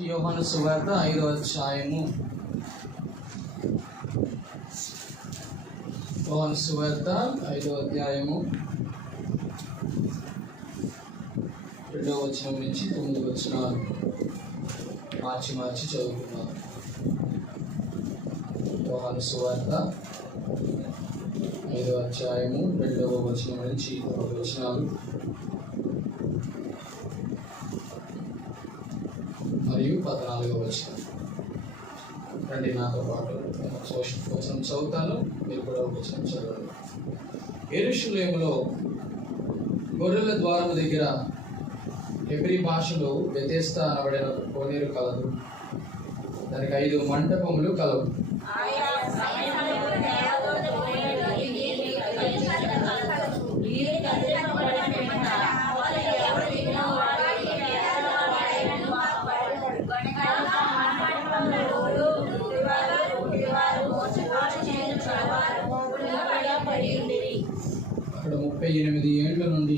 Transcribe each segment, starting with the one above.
యోహాను సువార్త 5వ అధ్యాయము. యోహాను సువార్త 5వ అధ్యాయము 2వ వచనం నుంచి 9 వచనాలు మార్చి చదువుకున్నాం. యోహాను సువార్త 5వ అధ్యాయము 2వ వచనం నుంచి 9 వచనాలు మరియు 14వ వచనం. రండి నాతో పాటు వచనం చదువుతాను, మీరు కూడా వచనం చదవండి. యెరూషలేములో గొర్రెల ద్వారము దగ్గర హెబ్రీ భాషలో బెతెస్దా అనబడిన కోనేరు కలదు. దానికి 5 మంటపములు కలవు. అక్కడ 38 ఏళ్ల నుండి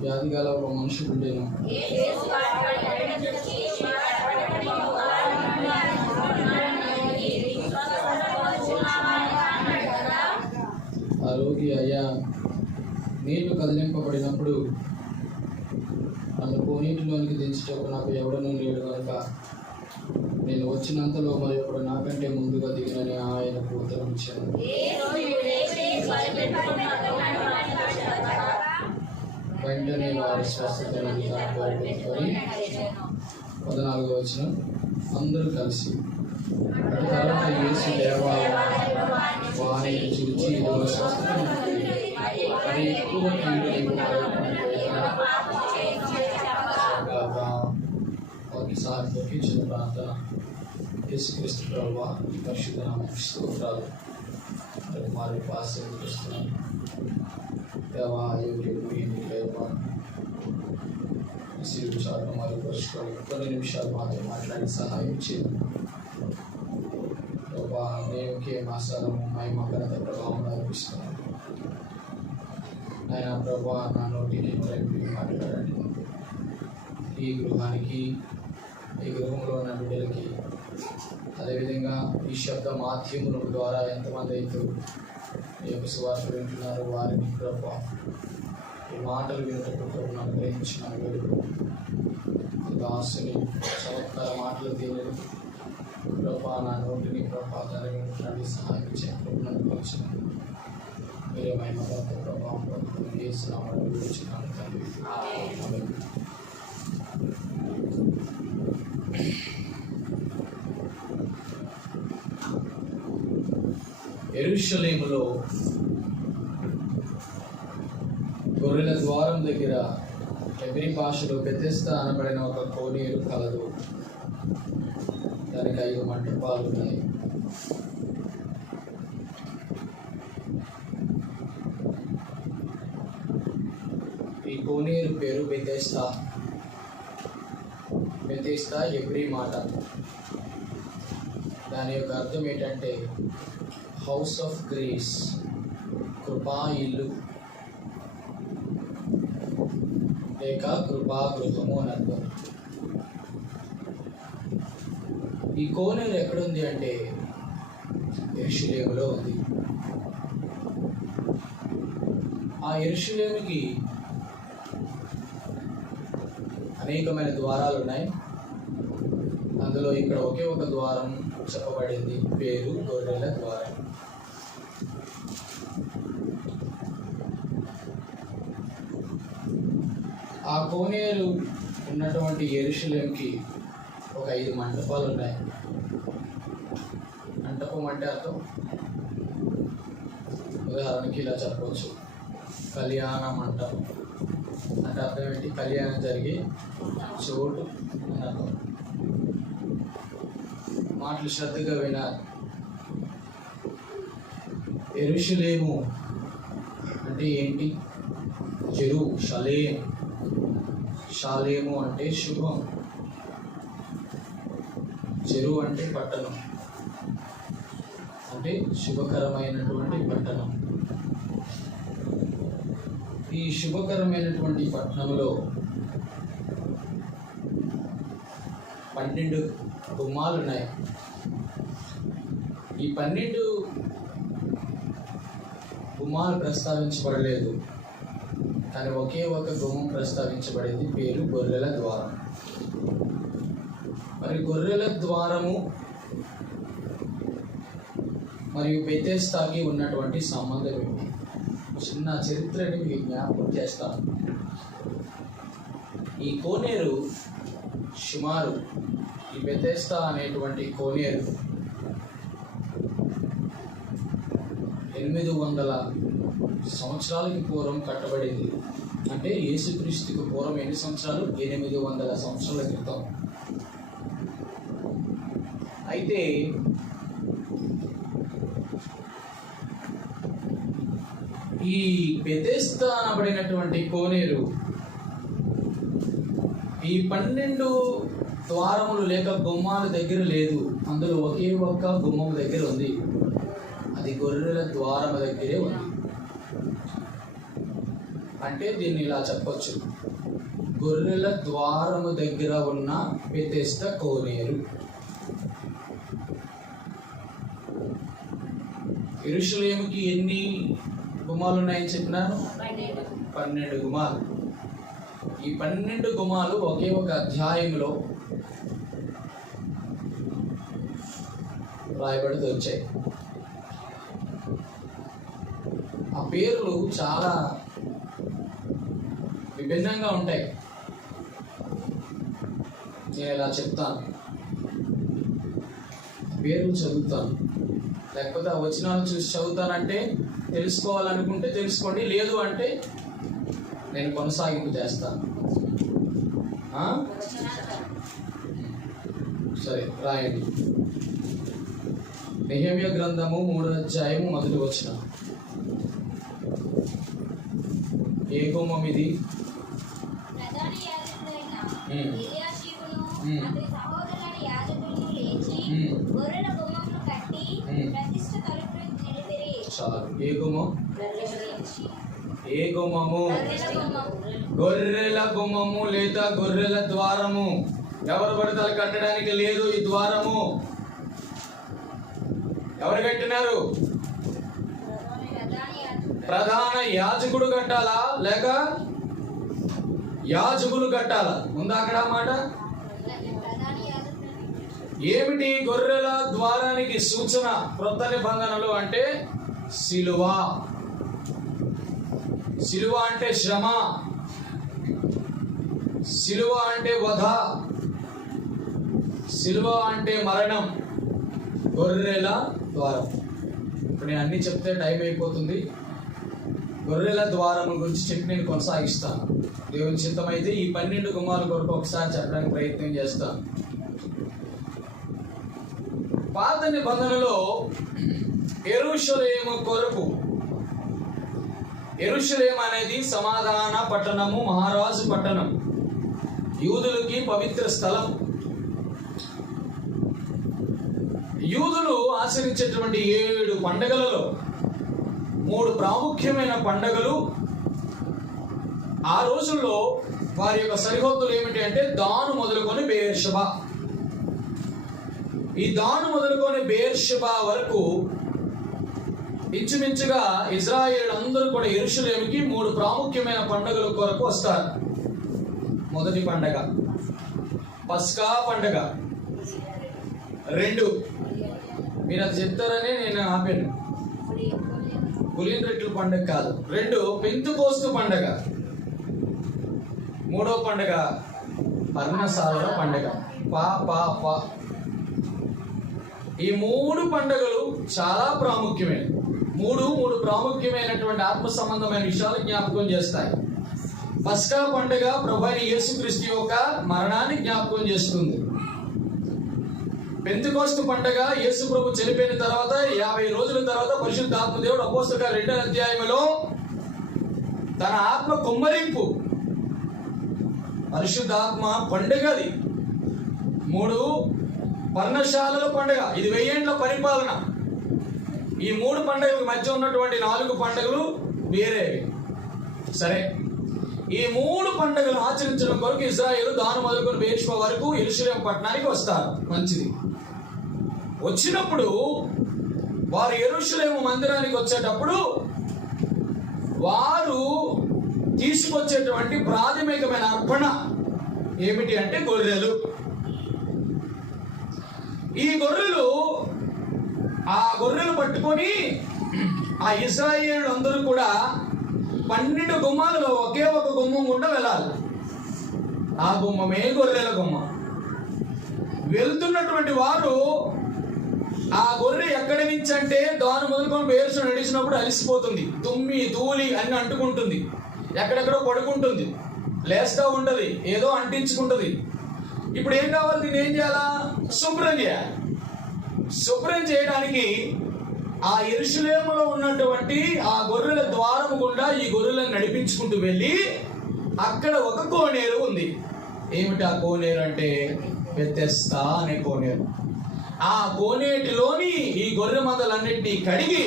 వ్యాధి గల ఒక మనుషుడు ఉండేను. ఆ రోగి, అయ్యా, నీళ్లు కదిలింపబడినప్పుడు నన్ను కోనీటిలోనికి దించుటకు నాకు ఎవడనూ లేడు కనుక నేను వచ్చినంతలో మరి ఇప్పుడు నాకంటే ముందుగా దిగినని ఆయనకు ఉత్తరం ఇచ్చాను. వెంటనే వారి స్వస్థతను పొందుకొని 14వ వచనం. అందరూ కలిసి అటు తర్వాత యేసు దేవాలయం వారిని చూచి స్వస్థత అని ఎక్కువ ఒకసారి దొరికించిన ప్రార్థన. యేసుక్రీస్తు ప్రభువా, పరిశుద్ధ నామమునకు స్తోత్రాలు. మరి ఆశీర్వదిస్తున్నాను దేవా. చాటు మరి పరుచుకొని కొన్ని నిమిషాలు మాతో మాట్లాడి సహాయం చేయండి ప్రభా. నేనుకే మా స్థలము మహిమ ఘనత ప్రభావం అర్పిస్తున్నాను నాయన ప్రభా. నా నోటిని మాట్లాడండి. ఈ గృహానికి, ఈ గృహంలో ఉన్న బిడ్డలకి, అదేవిధంగా ఈ శబ్ద మాధ్యముల ద్వారా ఎంతమంది అయితే ఈ యొక్క సువార్త వింటున్నారు వారిని ప్రభా ఈ మాటలు వినటకు అనుగ్రహించిన దాసుని చమత్కార మాటలు తీయలేదు ప్రభా. నా నోటిని ప్రభా తరగడానికి సహాయం చేయకుండా వచ్చిన మీరే మహిమగత ప్రభావం చేస్తున్నామని విడిచినాను తండ్రి. యెరూషలేములో గొర్రెల ద్వారం దగ్గర హెబ్రీ భాషలో బెతెస్దా అనబడిన ఒక కోనేరు కలదు. దానికి 5 మంటపాలు ఉన్నాయి. ఈ కోనేరు పేరు బెతెస్దా. బెతెస్దా హెబ్రీ మాట. దాని యొక్క అర్థం ఏంటంటే హౌస్ ఆఫ్ గ్రేస్, కృపా ఇల్లు లేక కృపాగృహము అని అర్థం. ఈ కోనేరు ఎక్కడుంది అంటే యెరూషలేములో ఉంది. ఆ యెరూషలేముకి అనేకమైన ద్వారాలు ఉన్నాయి. అందులో ఇక్కడ ఒకే ఒక ద్వారం చెప్పబడింది, పేరు గొర్రెల ద్వారం. ఆ కోనేరు ఉన్నటువంటి యెరూషలేముకి ఒక 5 మంటపాలు ఉన్నాయి. మంటపం అంటే అర్థం, ఉదాహరణకి ఇలా చెప్పవచ్చు, కళ్యాణ మంటపం అంటే అర్థం ఏంటి? కళ్యాణం జరిగే చోటు అని అర్థం. మాటలు శ్రద్ధగా వినాలి. యెరూషలేము అంటే ఏంటి? షలేం. షాలేము అంటే శుభం. చెరు అంటే పట్టణం, అంటే శుభకరమైనటువంటి పట్టణం. ఈ శుభకరమైనటువంటి పట్టణంలో 12 గుమ్మాలు ఉన్నాయి. ఈ 12 గుమ్మాలు ప్రస్తావించబడలేదు, కానీ ఒకే ఒక గుమ్మం ప్రస్తావించబడింది, పేరు గొర్రెల ద్వారం. మరి గొర్రెల ద్వారము మరియు బెతెస్దాకి ఉన్నటువంటి సంబంధం ఏమిటి? చిన్న చరిత్రని మీకు జ్ఞాపకం చేస్తాను. ఈ కోనేరు సుమారు, ఈ బెతెస్దా అనేటువంటి కోనేరు 800 సంవత్సరాలకి పూర్వం కట్టబడింది. అంటే యేసుక్రీస్తుకు పూర్వం ఎన్ని సంవత్సరాలు? 800 సంవత్సరాల క్రితం. అయితే ఈ బెతెస్దా అనబడినటువంటి కోనేరు ఈ 12 ద్వారములు లేక గుమ్మాల దగ్గర లేదు, అందులో ఒకే ఒక్క గుమ్మం దగ్గర ఉంది. అది గొర్రెల ద్వారం దగ్గరే ఉంది. అంటే దీన్ని ఇలా చెప్పొచ్చు, గొర్రెల ద్వారము దగ్గర ఉన్న బెతెస్దా కోనేరు. యెరూషలేముకి ఎన్ని గుమ్మాలు ఉన్నాయని చెప్పినాను? 12 గుమ్మాలు. ఈ 12 గుమ్మాలు ఒకే ఒక అధ్యాయంలో రాయబడుతూ వచ్చాయి. ఆ పేర్లు చాలా విభిన్నంగా ఉంటాయి. నేను ఇలా చెప్తాను, పేర్లు చదువుతాను, లేకపోతే ఆ వచనాలు చూసి చదువుతానంటే తెలుసుకోవాలనుకుంటే తెలుసుకోండి, లేదు అంటే నేను కొనసాగింపు చేస్తాను. సరే, రాయండి. నెహెమ్యా గ్రంథము 3వ అధ్యాయము 1వ వచనం. ఏ గుమ్మం ఇది? చాలు. ఏ గుమ్మం? ఏ గుమ్మము? గొర్రెల గుమ్మము లేదా గొర్రెల ద్వారము. ఎవరు పడతారు కట్టడానికి లేదు ఈ ద్వారము. ఎవరు కట్టినారు? ప్రధాన యాజకుడు కట్టాలా లేక యాజకులు కట్టాలా? ఉందా అక్కడ మాట? ఏమిటి గొర్రెల ద్వారానికి సూచన క్రొత్త నిబంధనలు అంటే? సిలువ. సిలువ అంటే శ్రమ, సిలువ అంటే వధ, సిలువ అంటే మరణం. గొర్రెల ద్వారం. ఇప్పుడు నేను అన్ని చెప్తే టైం అయిపోతుంది. గొర్రెల ద్వారం గురించి చెప్పి నేను కొనసాగిస్తాను. దేవుని చిత్తమైతే ఈ 12 గుమ్మాల కొరకు ఒకసారి చెప్పడానికి ప్రయత్నం చేస్తాను. పాత నిబంధనలో యెరూషలేము కొరకు, యెరూషలేము అనేది సమాధాన పట్టణము, మహారాజు పట్టణం, యూదులకి పవిత్ర స్థలం. యూదులు ఆచరించేటువంటి 7 పండుగలలో 3 ప్రాముఖ్యమైన పండుగలు. ఆ రోజుల్లో వారి యొక్క సరిహద్దులు ఏమిటి అంటే దాను మొదలుకొని బెయేర్షెబా. ఈ దాను మొదలుకొని బెయేర్షెబా వరకు ఇంచుమించుగా ఇజ్రాయేలీయులందరూ కూడా యెరూషలేముకి 3 ప్రాముఖ్యమైన పండుగల కొరకు వస్తారు. మొదటి పండగ పస్కా పండగ. 2 మీరు అది చెప్తారని నేను ఆపాను. పులియన్ రెట్లు పండగ కాదు. 2 పెంతుకోస్తు పండగ. 3వ పండగ పర్ణశాలల పండగ. ఈ 3 పండుగలు చాలా ప్రాముఖ్యమైనవి. 3 ప్రాముఖ్యమైనటువంటి ఆత్మ సంబంధమైన విషయాలు జ్ఞాపకం చేస్తాయి. పస్కా పండుగ ప్రభువైన యేసుక్రీస్తు యొక్క మరణాన్ని జ్ఞాపకం చేస్తుంది. పెంతెకోస్తు పండుగ యేసు ప్రభు చనిపోయిన తర్వాత 50 రోజుల తర్వాత పరిశుద్ధాత్మ దేవుడు అపోస్తలుల 2వ అధ్యాయంలో తన ఆత్మ కుమ్మరింపు, పరిశుద్ధాత్మ పండుగ అది. 3 పర్ణశాలల పండుగ. ఇది 1000 ఏండ్ల పరిపాలన. ఈ 3 పండుగలకు మధ్య ఉన్నటువంటి 4 పండుగలు వేరే. సరే, ఈ 3 పండుగలు ఆచరించడం కొరకు ఇశ్రాయేలు దాను మొదలుకొని బెయేర్షెబా వరకు యెరూషలేము పట్టణానికి వస్తారు. మంచిది. వచ్చినప్పుడు వారు యెరూషలేము మందిరానికి వచ్చేటప్పుడు వారు తీసుకొచ్చేటువంటి ప్రాథమికమైన అర్పణ ఏమిటి అంటే గొర్రెలు. ఈ గొర్రెలు పట్టుకొని ఆ ఇశ్రాయేలు అందరూ కూడా 12 గుమ్మాలలో ఒకే ఒక గుమ్మం గుండా వెళ్ళాలి. ఆ గుమ్మమే గొర్రెల గుమ్మం. వెళ్తున్నటువంటి వారు ఆ గొర్రె ఎక్కడి నుంచి అంటే దాని మొదలుకొని బెయేర్షెబా నడిచినప్పుడు అలిసిపోతుంది, తుమ్మి తూలి అన్ని అంటుకుంటుంది, ఎక్కడెక్కడో పడుకుంటుంది, లేస్తూ ఉంటది, ఏదో అంటించుకుంటుంది. ఇప్పుడు ఏం కావాలి? దీన్ని ఏం చేయాలా? శుభ్రం చేయాలి. శుభ్రం చేయడానికి ఆ యెరూషలేములో ఉన్నటువంటి ఆ గొర్రెల ద్వారము గుండా ఈ గొర్రెలను నడిపించుకుంటూ వెళ్ళి అక్కడ ఒక కోనేరు ఉంది. ఏమిటి ఆ కోనేరు అంటే బెతెస్దా అనే కోనేరు. ఆ కోనేటిలోని ఈ గొర్రె మందలన్నింటినీ కడిగి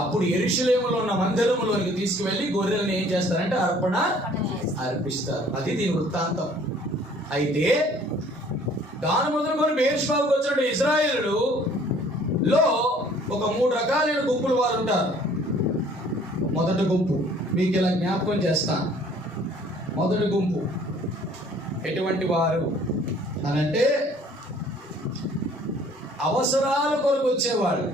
అప్పుడు యెరూషలేములో ఉన్న మందిరములోనికి తీసుకువెళ్ళి గొర్రెలను ఏం చేస్తారంటే అర్పిస్తారు. అది దీని వృత్తాంతం. అయితే దాని మొదలుకొని బెయేర్షెబాకు వచ్చిన ఇశ్రాయేలులో ఒక 3 రకాలైన గుంపులు వారు ఉంటారు. మొదటి గుంపు మీకు ఇలా జ్ఞాపకం చేస్తాను. మొదటి గుంపు ఎటువంటి వారు అనంటే అవసరాల కొరకు వచ్చేవాడు.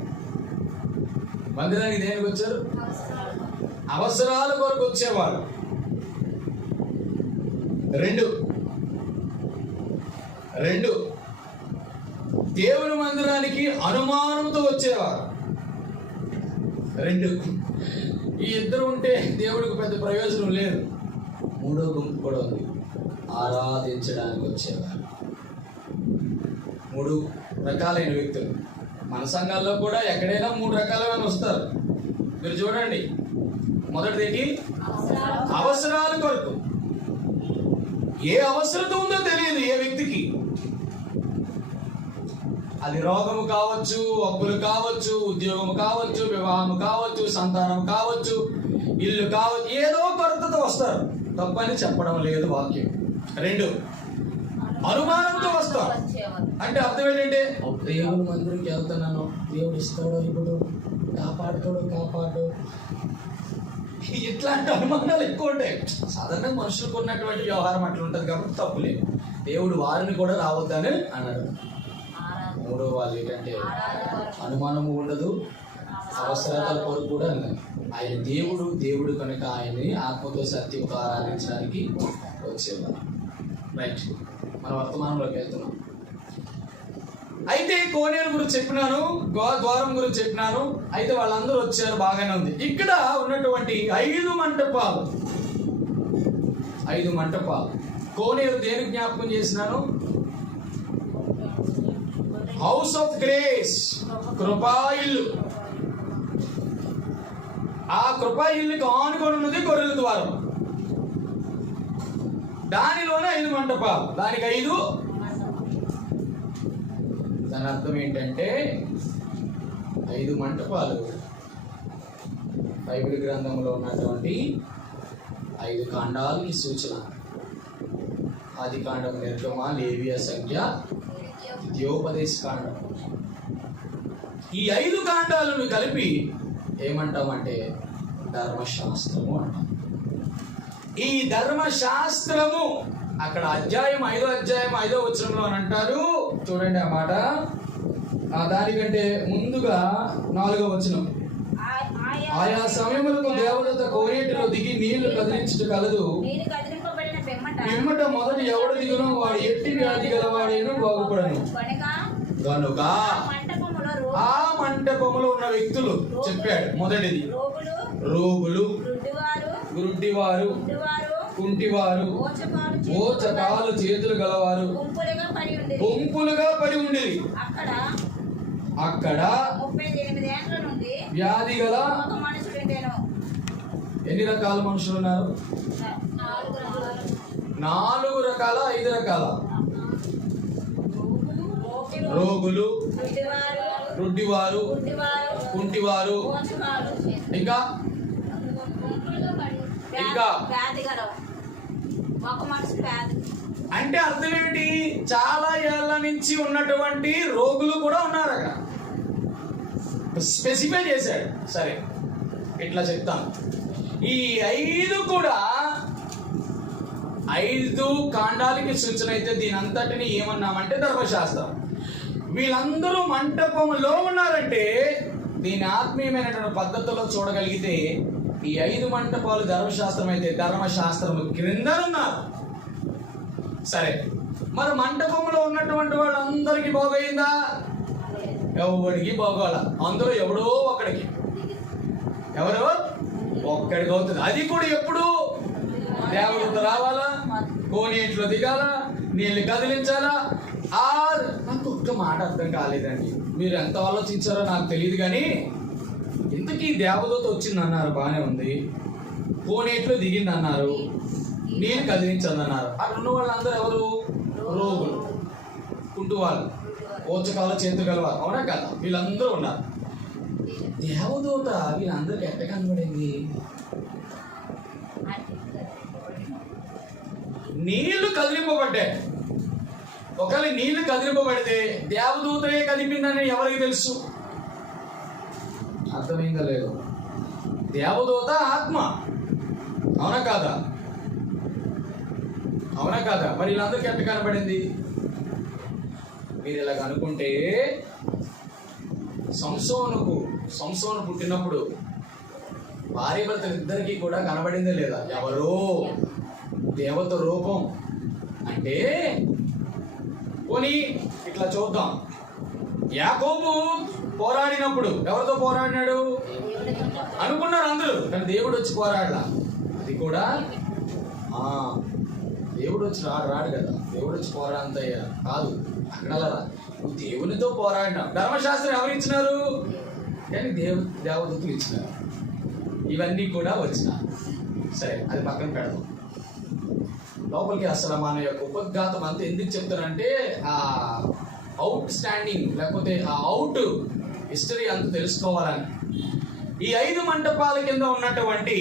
మందిరానికి దేనికి వచ్చారు? అవసరాల కొరకు వచ్చేవాడు. 2 దేవుని మందిరానికి అనుమానంతో వచ్చేవారు. 2 ఈ ఇద్దరు ఉంటే దేవుడికి పెద్ద ప్రయోజనం లేదు. 3వ గుంపు కూడా ఉంది, ఆరాధించడానికి వచ్చేవారు. 3 రకాలైన వ్యక్తులు. మన సంఘాల్లో కూడా ఎక్కడైనా 3 రకాలైన వస్తారు. మీరు చూడండి, మొదటిది అవసరాల కొరకు. ఏ అవసరత ఉందో తెలియదు ఏ వ్యక్తికి. అది రోగము కావచ్చు, అప్పులు కావచ్చు, ఉద్యోగం కావచ్చు, వివాహం కావచ్చు, సంతానం కావచ్చు, ఇల్లు కావచ్చు, ఏదో కొరతతో వస్తారు. తప్పని చెప్పడం లేదు వాక్యం. 2 అనుమానంతో వస్తారు. అంటే అర్థం ఏంటంటే దేవుని మందిరికి వెళ్తున్నాను, దేవుడు ఇస్తాడో ఇప్పుడు, కాపాడు ఇట్లాంటి అనుమానాలు ఎక్కువ ఉంటాయి. సాధారణంగా మనుషులకు ఉన్నటువంటి వ్యవహారం అట్లా ఉంటుంది కాబట్టి తప్పు లేదు. దేవుడు వారిని కూడా రావద్దని అన్నాడు. 3వ వాళ్ళు ఏంటంటే అనుమానము ఉండదు, అవసరాల కొరకు కూడా అన్నారు. ఆయన దేవుడు కనుక ఆయన్ని ఆత్మతో సత్యంతో ఆరాధించడానికి వచ్చేవారు. రైట్, మన వర్తమానంలోకి వెళ్తున్నాం. అయితే కోనేరు గురించి చెప్పినాను, ద్వారం గురించి చెప్పినాను. అయితే వాళ్ళందరూ వచ్చారు, బాగానే ఉంది. ఇక్కడ ఉన్నటువంటి 5 మంటపాలు, 5 మంటపాలు. కోనేరు దేనికి జ్ఞాపకం చేసినాను? హౌస్ ఆఫ్ గ్రేస్, కృపా ఇల్లు. ఆ కృపా ఇల్లుకి ఆనుకొని ఉన్నది గొర్రెల ద్వారం. దానిలోనే 5 మంటపాలు, దానికి 5. దాని అర్థం ఏంటంటే 5 మంటపాలు బైబిల్ గ్రంథంలో ఉన్నటువంటి 5 కాండాలకి సూచన. ఆది కాండం, నిర్గమ, లేవియ, సంఖ్య, ద్వితీయోపదేశ కాండం. ఈ 5 కాండాలను కలిపి ఏమంటామంటే ధర్మశాస్త్రము అంటాం. ఈ ధర్మశాస్త్రము అక్కడ అధ్యాయం 5వ అధ్యాయం 5వ వచనంలో అని అంటారు. చూడండి ఆ మాట. దానికంటే ముందుగా 4వ వచనం. ఆయా సమయములకు దేవదూత కోనేటిలో దిగి నీళ్లు కదిలించుట కలదు. పిమ్మట మొదటి ఎవడు దిగునో వాడు ఎట్టి వ్యాధి గలవాడేను బాగుపడను. కనుక ఆ మంటపములో ఉన్న వ్యక్తులు చెప్పాడు. మొదటిది రోగులు, గుడ్డివారు, కుంటివారు, మోచకాలు చేతులు గలవారు గుంపులుగా పడి ఉండేది. అక్కడ 38 ఏళ్ల నుండి వ్యాధి గల ఎన్ని రకాల మనుషులు ఉన్నారు? 4 రకాల, 5 రకాల. రోగులు, గుడ్డివారు, కుంటివారు, ఇంకా అంటే అర్థం ఏంటి? చాలా ఏళ్ల నుంచి ఉన్నటువంటి రోగులు కూడా ఉన్నారు అక్కడ. స్పెసిఫై చేశాడు. సరే, ఇట్లా చెప్తాను. ఈ 5 కూడా 5 కాండాలకి సూచన అయితే దీని అంతటిని ఏమన్నామంటే ధర్మశాస్త్రం. వీళ్ళందరూ మంటపంలో ఉన్నారంటే దీని ఆత్మీయమైనటువంటి పద్ధతిలో చూడగలిగితే ఈ 5 మంటపాలు ధర్మశాస్త్రం అయితే ధర్మశాస్త్రము క్రింద ఉన్నారు. సరే, మరి మంటపంలో ఉన్నటువంటి వాళ్ళందరికీ బాగోయిందా? ఎవరికి బాగోల. అందులో ఎవడో ఒక్కడికి, ఎవరో ఒక్కడికి అవుతుంది. అది కూడా ఎప్పుడు? దేవదూత రావాలా, కోనేట్లో దిగాలా, నీళ్ళు కదిలించాలా. నాకు ఒక్క మాట అర్థం కాలేదండి. మీరు ఎంత ఆలోచించారో నాకు తెలియదు, కానీ ఇంతకీ దేవదూత వచ్చింది అన్నారు, బాగానే ఉంది. కోనేట్లో దిగింది అన్నారు, నీళ్ళు కదిలించండి అన్నారు. అక్కడ ఉన్న వాళ్ళందరూ ఎవరు? రోగులు, కుంటువాళ్ళు, ఓచకాల చేతు గలవారు, అవునా కదా? వీళ్ళందరూ ఉన్నారు. దేవదూత వీళ్ళందరికీ ఎట్ట కనబడింది? నీళ్లు కదిలింపబడ్డాయి. ఒకవేళ నీళ్లు కదిలింపబడితే దేవదూతనే కదిపిందని ఎవరికి తెలుసు? అర్థమైందా లేదు? దేవదూత ఆత్మ, అవునా కాదా? అవునా కాదా? మరి వీళ్ళందరికీ ఎట్ట కనబడింది? మీరు ఇలాగ అనుకుంటే సంసోను పుట్టినప్పుడు భార్య భర్తలు ఇద్దరికీ కూడా కనబడిందే లేదా? ఎవరో దేవత రూపం. అంటే పోనీ ఇట్లా చూద్దాం. యాకోబు పోరాడినప్పుడు ఎవరితో పోరాడినాడు అనుకున్నారు అందరూ, కానీ దేవుడు వచ్చి పోరాడలా. అది కూడా దేవుడు వచ్చి రాడు కదా. దేవుడు వచ్చి పోరాడంతయ్యా కాదు. అక్కడ నువ్వు దేవునితో పోరాడినావు. ధర్మశాస్త్రం ఎవరు ఇచ్చినారు? కానీ దేవదూతలు ఇచ్చినారు. ఇవన్నీ కూడా వచ్చినారు. సరే, అది పక్కన పెడదాం. లోపలికి అసలు మన యొక్క ఉపఘాతం అంతా ఎందుకు చెప్తానంటే ఆ అవుట్ స్టాండింగ్, లేకపోతే ఆ అవుట్ హిస్టరీ అంత తెలుసుకోవాలని. ఈ 5 మంటపాల కింద ఉన్నటువంటి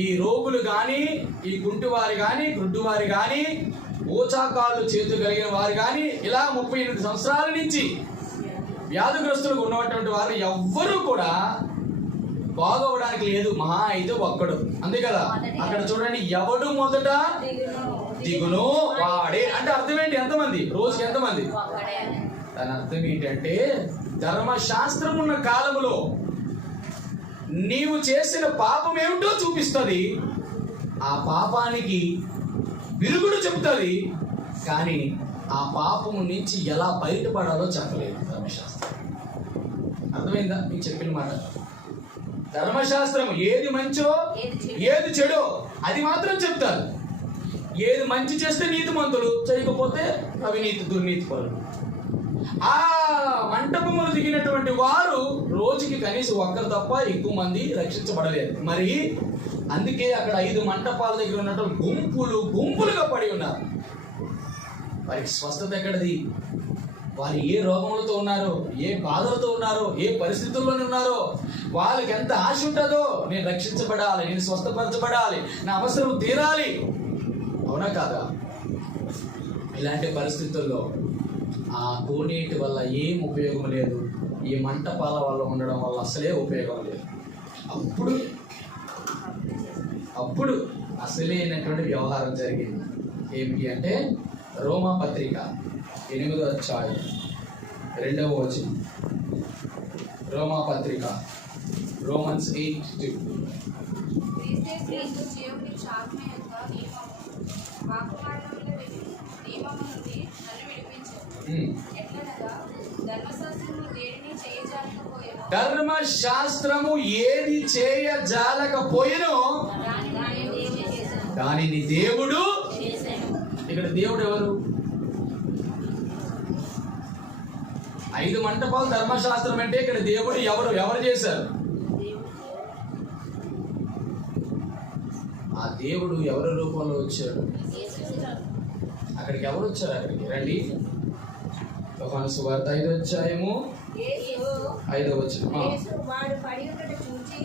ఈ రోగులు కానీ, ఈ కుంటివారి కానీ, గుడ్డువారి కానీ, ఓచాకాళ్ళు చేతులు కలిగిన వారు కానీ, ఇలా 38 సంవత్సరాల నుంచి వ్యాధిగ్రస్తులకు ఉన్నటువంటి వారు ఎవ్వరూ కూడా బాగవడానికి లేదు. మహా అయితే ఒక్కడు, అంతే కదా? అక్కడ చూడండి, ఎవడు మొదట దిగును వాడే. అంటే అర్థం ఏంటి? ఎంతమంది? రోజుకి ఎంతమంది? దాని అర్థం ఏంటంటే ధర్మశాస్త్రం ఉన్న కాలంలో నీవు చేసిన పాపం ఏమిటో చూపిస్తుంది, ఆ పాపానికి విరుగుడు చెబుతుంది, కానీ ఆ పాపము నుంచి ఎలా బయటపడాలో చెప్పలేదు ధర్మశాస్త్రం. అర్థమైందా మీకు చెప్పిన మాట? ధర్మశాస్త్రం ఏది మంచో ఏది చెడో అది మాత్రం చెప్తారు. ఏది మంచి చేస్తే నీతిమంతులు, చేయకపోతే అవినీతి దుర్నీతి పరులు. ఆ మంటపములు దిగినటువంటి వారు రోజుకి కనీసం ఒక్కరు తప్ప ఎక్కువ మంది రక్షించబడలేదు. మరి అందుకే అక్కడ 5 మంటపాల దగ్గర ఉన్నటువంటి గుంపులుగా పడి ఉన్నారు. వారికి స్వస్థత ఎక్కడిది? వారు ఏ రోగములతో ఉన్నారో, ఏ బాధలతో ఉన్నారో, ఏ పరిస్థితుల్లోనే ఉన్నారో, వాళ్ళకి ఎంత ఆశ ఉంటుందో, నేను రక్షించబడాలి, నేను స్వస్థపరచబడాలి, నా అవసరం తీరాలి, అవునా కాదా? ఇలాంటి పరిస్థితుల్లో ఆ కోనేటి వల్ల ఏం ఉపయోగం లేదు, ఈ మంటపాల వల్ల ఉండడం వల్ల అసలే ఉపయోగం లేదు. అప్పుడు అసలైనటువంటి వ్యవహారం జరిగింది. ఏమిటి అంటే రోమా పత్రిక 8వ అధ్యాయం 2వ వచనం. రోమా పత్రిక Romans 8:2. ధర్మశాస్త్రము ఏది చేయజాలకపోయినో దానిని దేవుడు. ఇక్కడ దేవుడు ఎవరు? 5 మంటపాలు ధర్మశాస్త్రం అంటే ఇక్కడ దేవుడు ఎవరు చేశారు? ఆ దేవుడు ఎవరి రూపంలో వచ్చాడు? అక్కడికి ఎవరు వచ్చారు? అక్కడికి రండి, యోహాను సువార్త 5వ అధ్యాయము 5వ వచనం. వాడు పడి ఉండట చూచి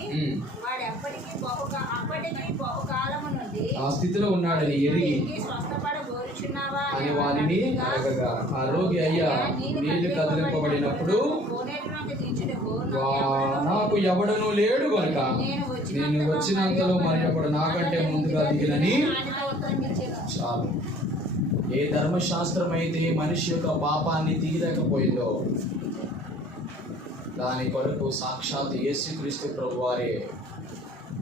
వాడు అప్పటికి బహుకాలము నుండి ఆ స్థితిలో ఉన్నాడని ఎరిగి స్వస్థపడబోరుచున్నావా అని వారిని అడగగా, ఆరోగ్య అయ్యా నీళ్లు కదిలింపబడినప్పుడు నాకు ఎవడనూ లేడు కనుక నేను వచ్చినంతలో మరి ఒకడు నాకంటే ముందుగా దిగినని. చాలు. ఏ ధర్మశాస్త్రం అయితే మనిషి యొక్క పాపాన్ని తీయలేకపోయిందో దాని కొరకు సాక్షాత్ యేసుక్రీస్తు ప్రభువారే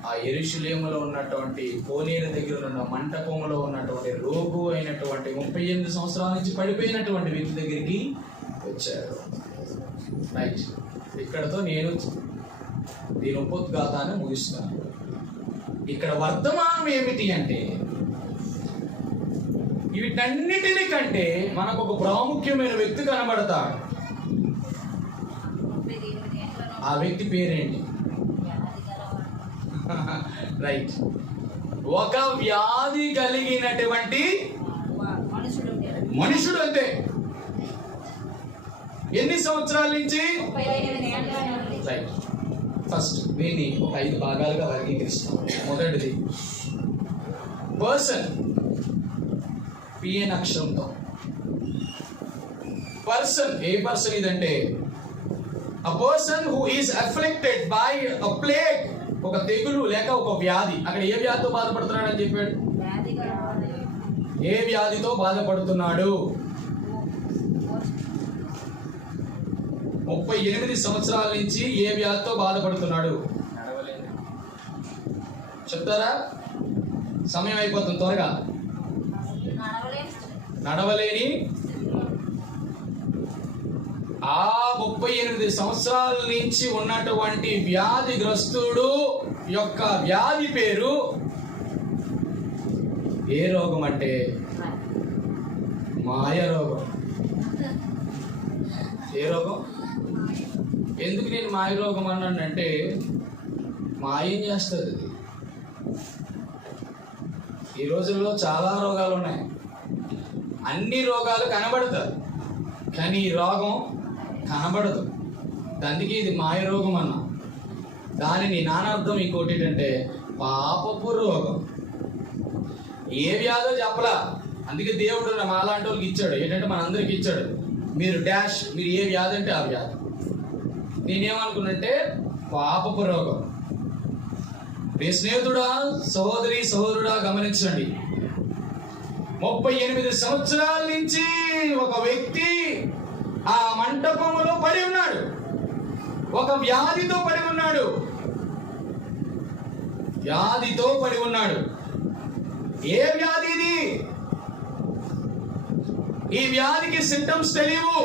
ఆ యెరూషలేములో ఉన్నటువంటి కోనేరు దగ్గర ఉన్న మంటపంలో ఉన్నటువంటి రోగు అయినటువంటి 38 సంవత్సరాల నుంచి పడిపోయినటువంటి వ్యక్తి దగ్గరికి వచ్చారు. రైట్. ఇక్కడతో నేను దీని ఉపోద్ఘాతాన్ని ముగిస్తున్నాను. ఇక్కడ వర్తమానం ఏమిటి అంటే, వీటన్నిటిని కంటే మనకు ఒక ప్రాముఖ్యమైన వ్యక్తి కనబడతాడు. ఆ వ్యక్తి పేరేంటి? రైట్. ఒక వ్యాధి కలిగినటువంటి మనుషుడు. అంతే. ఎన్ని సంవత్సరాల నుంచి? రైట్. ఫస్ట్ దీన్ని ఒక 5 భాగాలుగా వర్గీకరిస్తాం. మొదటిది పర్సన్, పిఎన్ అక్షరంతో. పర్సన్, ఏ పర్సన్ ఇదంటే a person who is afflicted by a plague, ఒక తెగులు లేక ఒక వ్యాధి. అక్కడ ఏ వ్యాధితో బాధపడుతున్నాడు అని చెప్పాడు? ఏ వ్యాధితో బాధపడుతున్నాడు? 38 సంవత్సరాల నుంచి ఏ వ్యాధితో బాధపడుతున్నాడు? చెప్తారా? సమయం అయిపోతుంది, త్వరగా. నడవలేని. ఆ 38 సంవత్సరాల నుంచి ఉన్నటువంటి వ్యాధిగ్రస్తుడు యొక్క వ్యాధి పేరు ఏ రోగం అంటే మాయ రోగం. ఏ రోగం? ఎందుకు నేను మాయ రోగం అన్నానంటే, మాయం చేస్తుంది. ఈ రోజుల్లో చాలా రోగాలు ఉన్నాయి. అన్ని రోగాలు కనబడతాయి, కానీ ఈ రోగం కనబడదు. అందుకే ఇది మాయ రోగం అన్నా. దానిని నానార్థం ఇంకోటి ఏంటంటే పాపపు రోగం. ఏ వ్యాధో చెప్పలా. అందుకే దేవుడు మాలాంటి వాళ్ళకి ఇచ్చాడు. ఏంటంటే మనందరికి ఇచ్చాడు. మీరు డాష్, మీరు ఏ వ్యాధి అంటే ఆ వ్యాధి. నేనేమనుకున్నంటే పాపపు రోగం. మీ స్నేహితుడా, సహోదరి, సహోదరుడా, గమనించండి. 38 సంవత్సరాల నుంచి ఒక వ్యక్తి ఆ మంటపంలో పడి ఉన్నాడు. ఒక వ్యాధితో పడి ఉన్నాడు. వ్యాధితో పడి ఉన్నాడు. ఏ వ్యాధి ఇది? ఈ వ్యాధికి సింటమ్స్ తెలియవు.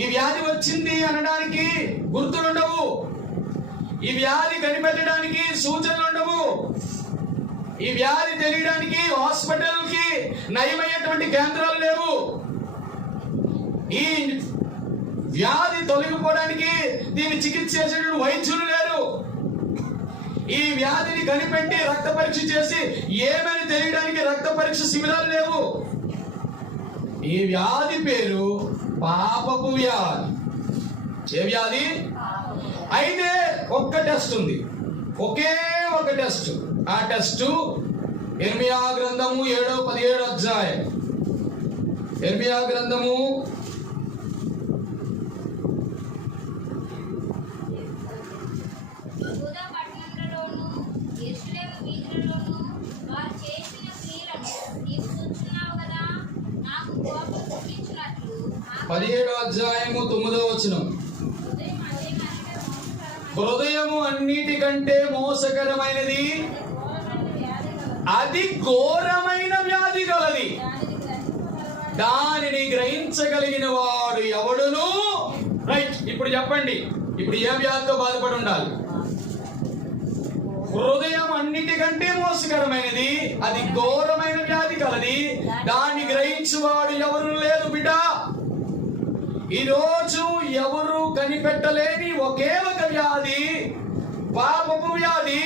ఈ వ్యాధి వచ్చింది అనడానికి గుర్తులుండవు. ఈ వ్యాధి కనిపెట్టడానికి సూచనలు ఉండవు. ఈ వ్యాధి తెలియడానికి హాస్పిటల్కి నయమయ్యేటువంటి కేంద్రాలు లేవు. ఈ వ్యాధి తొలగిపోవడానికి దీన్ని చికిత్స చేసేటువంటి వైద్యులు లేరు. ఈ వ్యాధిని కనిపెట్టి రక్త పరీక్ష చేసి ఏమని తెలియడానికి రక్త పరీక్ష శిబిరాలు లేవు. ఈ వ్యాధి పేరు పాపపు వ్యాధి. ఏ వ్యాధి? అయితే ఒక్క టెస్ట్ ఉంది, ఒకే ఒక టెస్ట్. ఆ టెస్ట్ ఇర్మియా గ్రంథము 7-17 అధ్యాయం. ఇర్మియా గ్రంథము 17వ అధ్యాయము 9వ వచనం. హృదయము అన్నిటికంటే మోసకరమైనది, అది ఘోరమైన వ్యాధి గలది, దానిని గ్రహించగలిగిన వాడు ఎవడును. రైట్. ఇప్పుడు చెప్పండి, ఇప్పుడు ఏ వ్యాధితో బాధపడి ఉండాలి? హృదయం అన్నిటికంటే మోసకరమైనది, అది ఘోరమైన వ్యాధి కలది, దాన్ని గ్రహించువాడు ఎవరు లేదు బిడ్డ. ఈరోజు ఎవరు కనిపెట్టలేని ఒకే ఒక వ్యాధి, పాపపు వ్యాధి.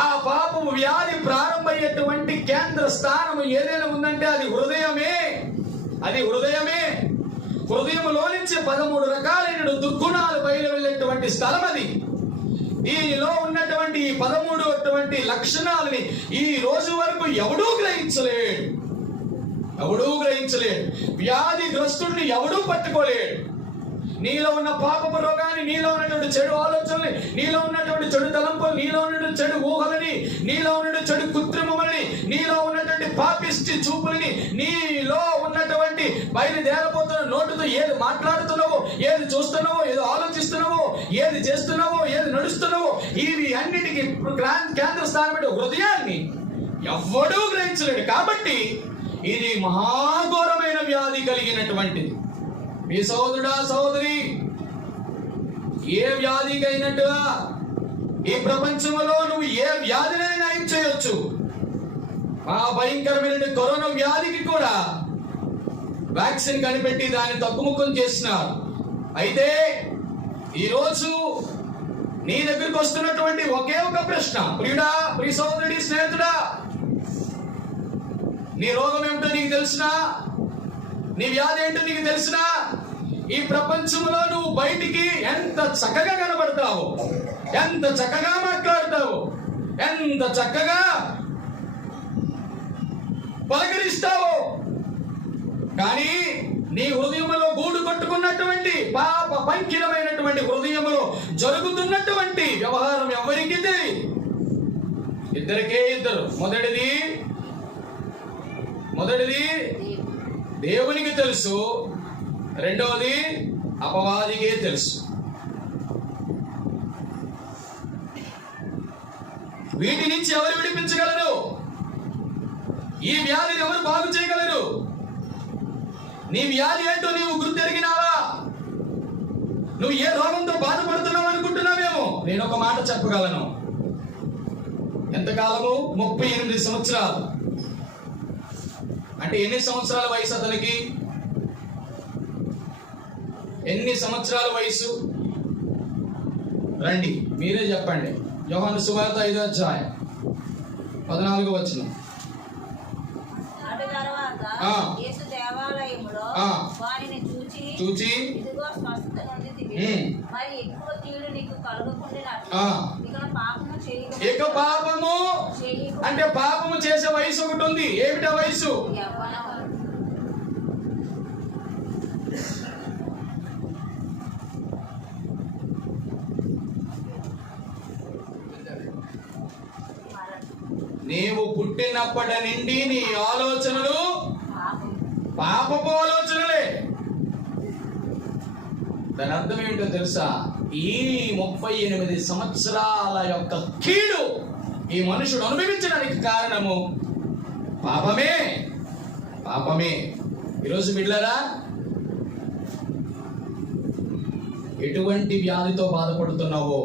ఆ పాపపు వ్యాధి ప్రారంభమయ్యేటువంటి కేంద్ర స్థానం ఏదైనా ఉందంటే అది హృదయమే. అది హృదయమే. హృదయంలో నుంచి 13 రకాలైన దుర్గుణాలు బయలు వెళ్ళేటువంటి స్థలం అది. దీనిలో ఉన్నటువంటి ఈ 13 లక్షణాలని ఈ రోజు వరకు ఎవడూ గ్రహించలేడు. వ్యాధిగ్రస్తుడిని ఎవడూ పట్టుకోలేడు. నీలో ఉన్న పాపపు రోగాన్ని, నీలో ఉన్నటువంటి చెడు ఆలోచనల్ని, నీలో ఉన్నటువంటి చెడు తలంపులు, నీలో ఉన్నటువంటి చెడు ఊహలని, నీలో ఉన్నటువంటి చెడు కృత్రిమలని, నీలో ఉన్నటువంటి పాపిష్టి చూపులని, నీలో ఉన్నటువంటి బయలుదేరబోతున్న నోటుతో ఏది మాట్లాడుతున్నావో, ఏది చూస్తున్నావో, ఏది ఆలోచిస్తున్నావో, ఏది చేస్తున్నావో, ఏది నడుస్తున్నావో, ఇవి అన్నిటికీ కేంద్ర స్థానం హృదయాన్ని ఎవ్వడూ గ్రహించలేడు. కాబట్టి ఇది మహాఘోరమైన వ్యాధి కలిగినటువంటిది. మీ సోదరుడా, సోదరి, ఏ వ్యాధికి అయినట్టుగా ఈ ప్రపంచంలో నువ్వు ఏ వ్యాధినైనా నయం చేయొచ్చు. ఆ భయంకరమైన కరోనా వ్యాధికి కూడా వ్యాక్సిన్ కనిపెట్టి దాన్ని తగ్గుముఖం చేసినారు. అయితే ఈరోజు నీ దగ్గరికి వస్తున్నటువంటి ఒకే ఒక ప్రశ్న, ప్రియుడా, ప్రియ సోదరుడి, స్నేహితుడా, నీ రోగం ఏమిటో నీకు తెలిసినా, నీ వ్యాధి ఏంటో నీకు తెలిసినా, ఈ ప్రపంచంలో నువ్వు బయటికి ఎంత చక్కగా కనబడతావో, ఎంత చక్కగా మాట్లాడతావో, ఎంత చక్కగా పలకరిస్తావో, కానీ నీ హృదయంలో గూడు కట్టుకున్నటువంటి పాప పంకిరమైనటువంటి హృదయంలో జరుగుతున్నటువంటి వ్యవహారం ఎవరికి తెలియదు. ఇద్దరికే ఇద్దరు. మొదటిది దేవునికి తెలుసు, రెండవది అపవాదికే తెలుసు. వీటి నుంచి ఎవరు విడిపించగలరు? ఈ వ్యాధిని ఎవరు బాగు చేయగలరు? నీ వ్యాధి ఏంటో నీవు గుర్తెరిగినావా? నువ్వు ఏ రోగంతో బాధపడుతున్నావు అనుకుంటున్నావేమో. నేను ఒక మాట చెప్పగలను. ఎంతకాలము? 38 సంవత్సరాలు. అంటే ఎన్ని సంవత్సరాల వయసు అతనికి? ఎన్ని సంవత్సరాల వయసు? రండి, మీరే చెప్పండి. యోహాను సువార్త 5వ అధ్యాయం 14వ వచనం. యేసు దేవాలయములో వారిని చూచి ఇదిగో స్వస్థత నొందితివి, మరి ఎక్కువ కీడు నీకు కలుగకుండినట్లు ఇక పాపము అంటే పాపము చేసే వయసు ఒకటి ఉంది. ఏమిటా వయసు? నీవు పుట్టినప్పటి నుండి నీ ఆలోచనలు పాపపు ఆలోచనలే. దాని అర్థం ఏమిటో తెలుసా? ఈ 38 సంవత్సరాల యొక్క కీడు ఈ మనుషుడు అనుభవించడానికి కారణము పాపమే. ఈరోజు బిడ్డలారా, ఎటువంటి వ్యాధితో బాధపడుతున్నావో,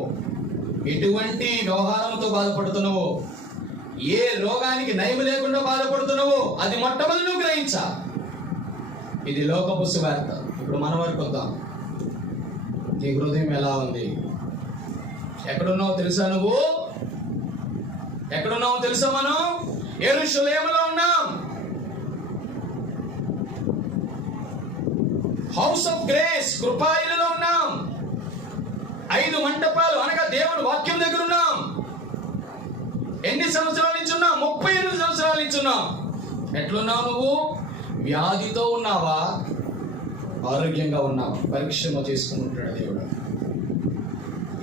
ఎటువంటి వ్యవహారంతో బాధపడుతున్నావో, ఏ రోగానికి నయం లేకుండా బాధపడుతున్నావో అది మొట్టమొదటి నువ్వు గ్రహించా. ఇది లోకపు సువార్త. ఇప్పుడు మన వరకు వద్దాం. నీ హృదయం ఎలా ఉంది? ఎక్కడున్నావు తెలుసా? నువ్వు ఎక్కడున్నావు తెలుసా? మనం యెరూషలేములో ఉన్నాం. హౌస్ ఆఫ్ గ్రేస్, కృపాయిలలో ఉన్నాం. 5 మంటపాలు అనగా దేవుని వాక్యం దగ్గర ఉన్నాం. ఎన్ని సంవత్సరాల నుంచి ఉన్నాం? 38 సంవత్సరాల నుంచి ఉన్నాం. ఎట్లున్నావు నువ్వు? వ్యాధితో ఉన్నావా? ఆరోగ్యంగా ఉన్నావా? పరీక్ష చేసుకుంటున్నాడు దేవుడు.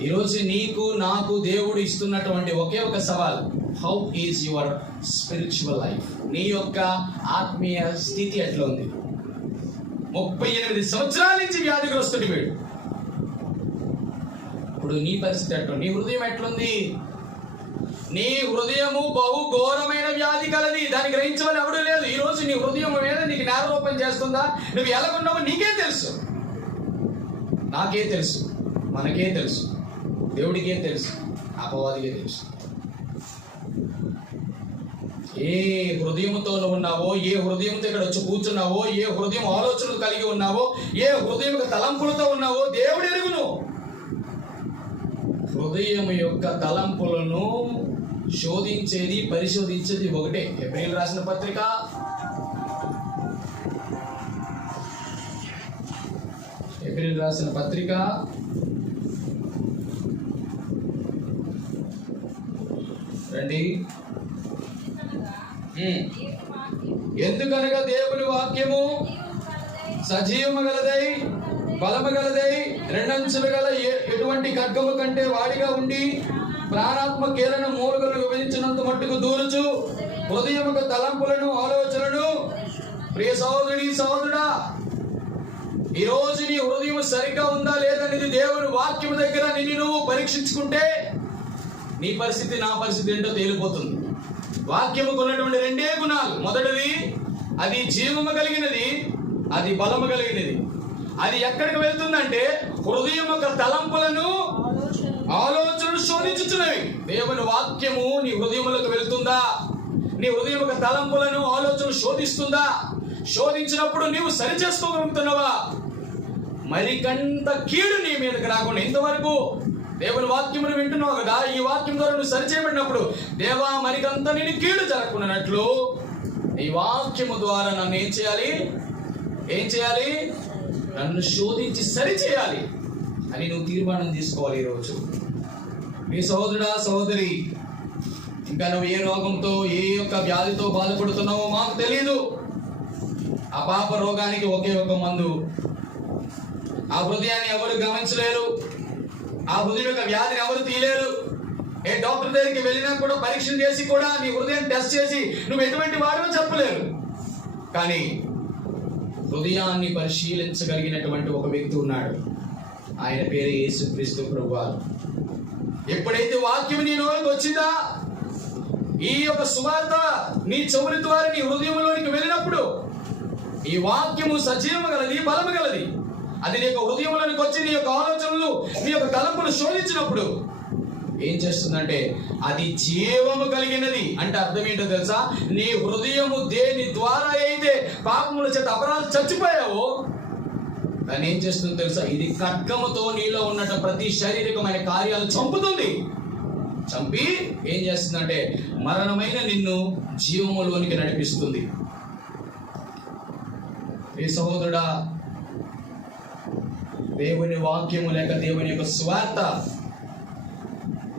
ఈరోజు నీకు నాకు దేవుడు ఇస్తున్నటువంటి ఒకే ఒక సవాల్, how is your spiritual life? నీ యొక్క ఆత్మీయ స్థితి ఎట్లా ఉంది? 38 సంవత్సరాల నుంచి వ్యాధిగ్రస్తుడి వీడు. ఇప్పుడు నీ పరిస్థితి ఎట్లా? నీ హృదయం ఎట్లుంది? నీ హృదయము బహు ఘోరమైన వ్యాధి కలది. దాన్ని గ్రహించమని ఎవడూ లేదు. ఈ రోజు నీ హృదయం మీద నీకు నేరరూపం చేస్తుందా? నువ్వు ఎలాగున్నావో నీకే తెలుసు, నాకే తెలుసు, మనకే తెలుసు, దేవుడికే తెలుసు, అపవాదికే తెలుసు. ఏ హృదయంతో నువ్వు ఉన్నావో, ఏ హృదయంతో ఇక్కడ వచ్చి కూర్చున్నావో, ఏ హృదయం ఆలోచనలు కలిగి ఉన్నావో, ఏ హృదయం తలంపులతో ఉన్నావో దేవుడు ఎరుగును. హృదయం యొక్క తలంపులను శోధించేది, పరిశోధించేది ఒకటే. హెబ్రీయులకు రాసిన పత్రిక ఎబ్రీయులకు రాసిన పత్రిక 2. ఎందుకనగా దేవుని వాక్యము సజీవము గలదై బలము గలదై రెండంచులు గల ఎటువంటి ఖడ్గము కంటే వాడిగా ఉండి ప్రాణాత్మ కీలను మూలుగలను విభజించినంత మట్టుకు దూరుచు హృదయముకు తలంపులను ఆలోచనలను. ప్రియ సహోదరి సహోదరుడా, ఈ రోజు నీ హృదయం సరిగ్గా ఉందా లేదనేది దేవుని వాక్యం దగ్గర నిన్ను నువ్వు పరీక్షించుకుంటే నీ పరిస్థితి నా పరిస్థితి ఏంటో తేలిపోతుంది. వాక్యము కొన్నటువంటి 2 గుణాలు. మొదటిది, అది జీవము కలిగినది, అది బలము కలిగినది. అది ఎక్కడికి వెళ్తుందంటే హృదయం యొక్క తలంపులను ఆలోచనలు శోధించుచున్నవి. దేవుని వాక్యము నీ హృదయములకు వెళ్తుందా? నీ హృదయం యొక్క తలంపులను ఆలోచనలు శోధిస్తుందా? శోధించినప్పుడు నీవు సరి చేసుకోగలుగుతున్నావా? మరికంత కీడు నీ మీదకి రాకుండా. ఇంతవరకు దేవుని వాక్యమును వింటున్నావు కదా, ఈ వాక్యం ద్వారా నువ్వు సరిచేయబడినప్పుడు దేవా మరికంత నేను కీడు జరగకున్నట్లు ఈ వాక్యము ద్వారా నన్ను ఏం చేయాలి? నన్ను శోధించి సరిచేయాలి అని నువ్వు తీర్మానం తీసుకోవాలి. ఈరోజు మీ సహోదరుడా సహోదరి, ఇంకా నువ్వు ఏ రోగంతో ఏ యొక్క వ్యాధితో బాధపడుతున్నావో మాకు తెలియదు. ఆ పాప రోగానికి ఒకే ఒక మందు. ఆ హృదయాన్ని ఎవరు గమనించలేరు, ఆ హృదయం యొక్క వ్యాధిని ఎవరు తీయలేరు. ఏ డాక్టర్ దగ్గరికి వెళ్ళినా కూడా పరీక్షలు చేసి కూడా నీ హృదయం టెస్ట్ చేసి నువ్వు ఎటువంటి వాడో చెప్పలేరు. కానీ హృదయాన్ని పరిశీలించగలిగినటువంటి ఒక వ్యక్తి ఉన్నాడు. ఆయన పేరు యేసుక్రీస్తు ప్రభువారు. ఎప్పుడైతే వాక్యం నీ నోటికి వచ్చిందా, ఈ యొక్క సువార్త నీ చెవుల ద్వారా నీ హృదయంలోనికి వెళ్ళినప్పుడు ఈ వాక్యము సజీవము గలది, బలము గలది. అది నీ యొక్క హృదయంలోనికి వచ్చి నీ యొక్క ఆలోచనలు నీ యొక్క తలంపులు శోధించినప్పుడు ఏం చేస్తుందంటే అది జీవము కలిగినది. అంటే అర్థం ఏంటో తెలుసా? నీ హృదయము దేని ద్వారా అయితే పాపముల చేత అపరాధాలు చచ్చిపోయావో దాన్ని ఏం చేస్తుందో తెలుసా? ఇది ఖడ్గముతో నీలో ఉన్నట్టు ప్రతి శారీరకమైన కార్యాలు చంపుతుంది. చంపి ఏం చేస్తుందంటే మరణమైన నిన్ను జీవములోనికి నడిపిస్తుంది. ఈ సహోదరుడా, దేవుని వాక్యము లేక దేవుని యొక్క స్వార్థ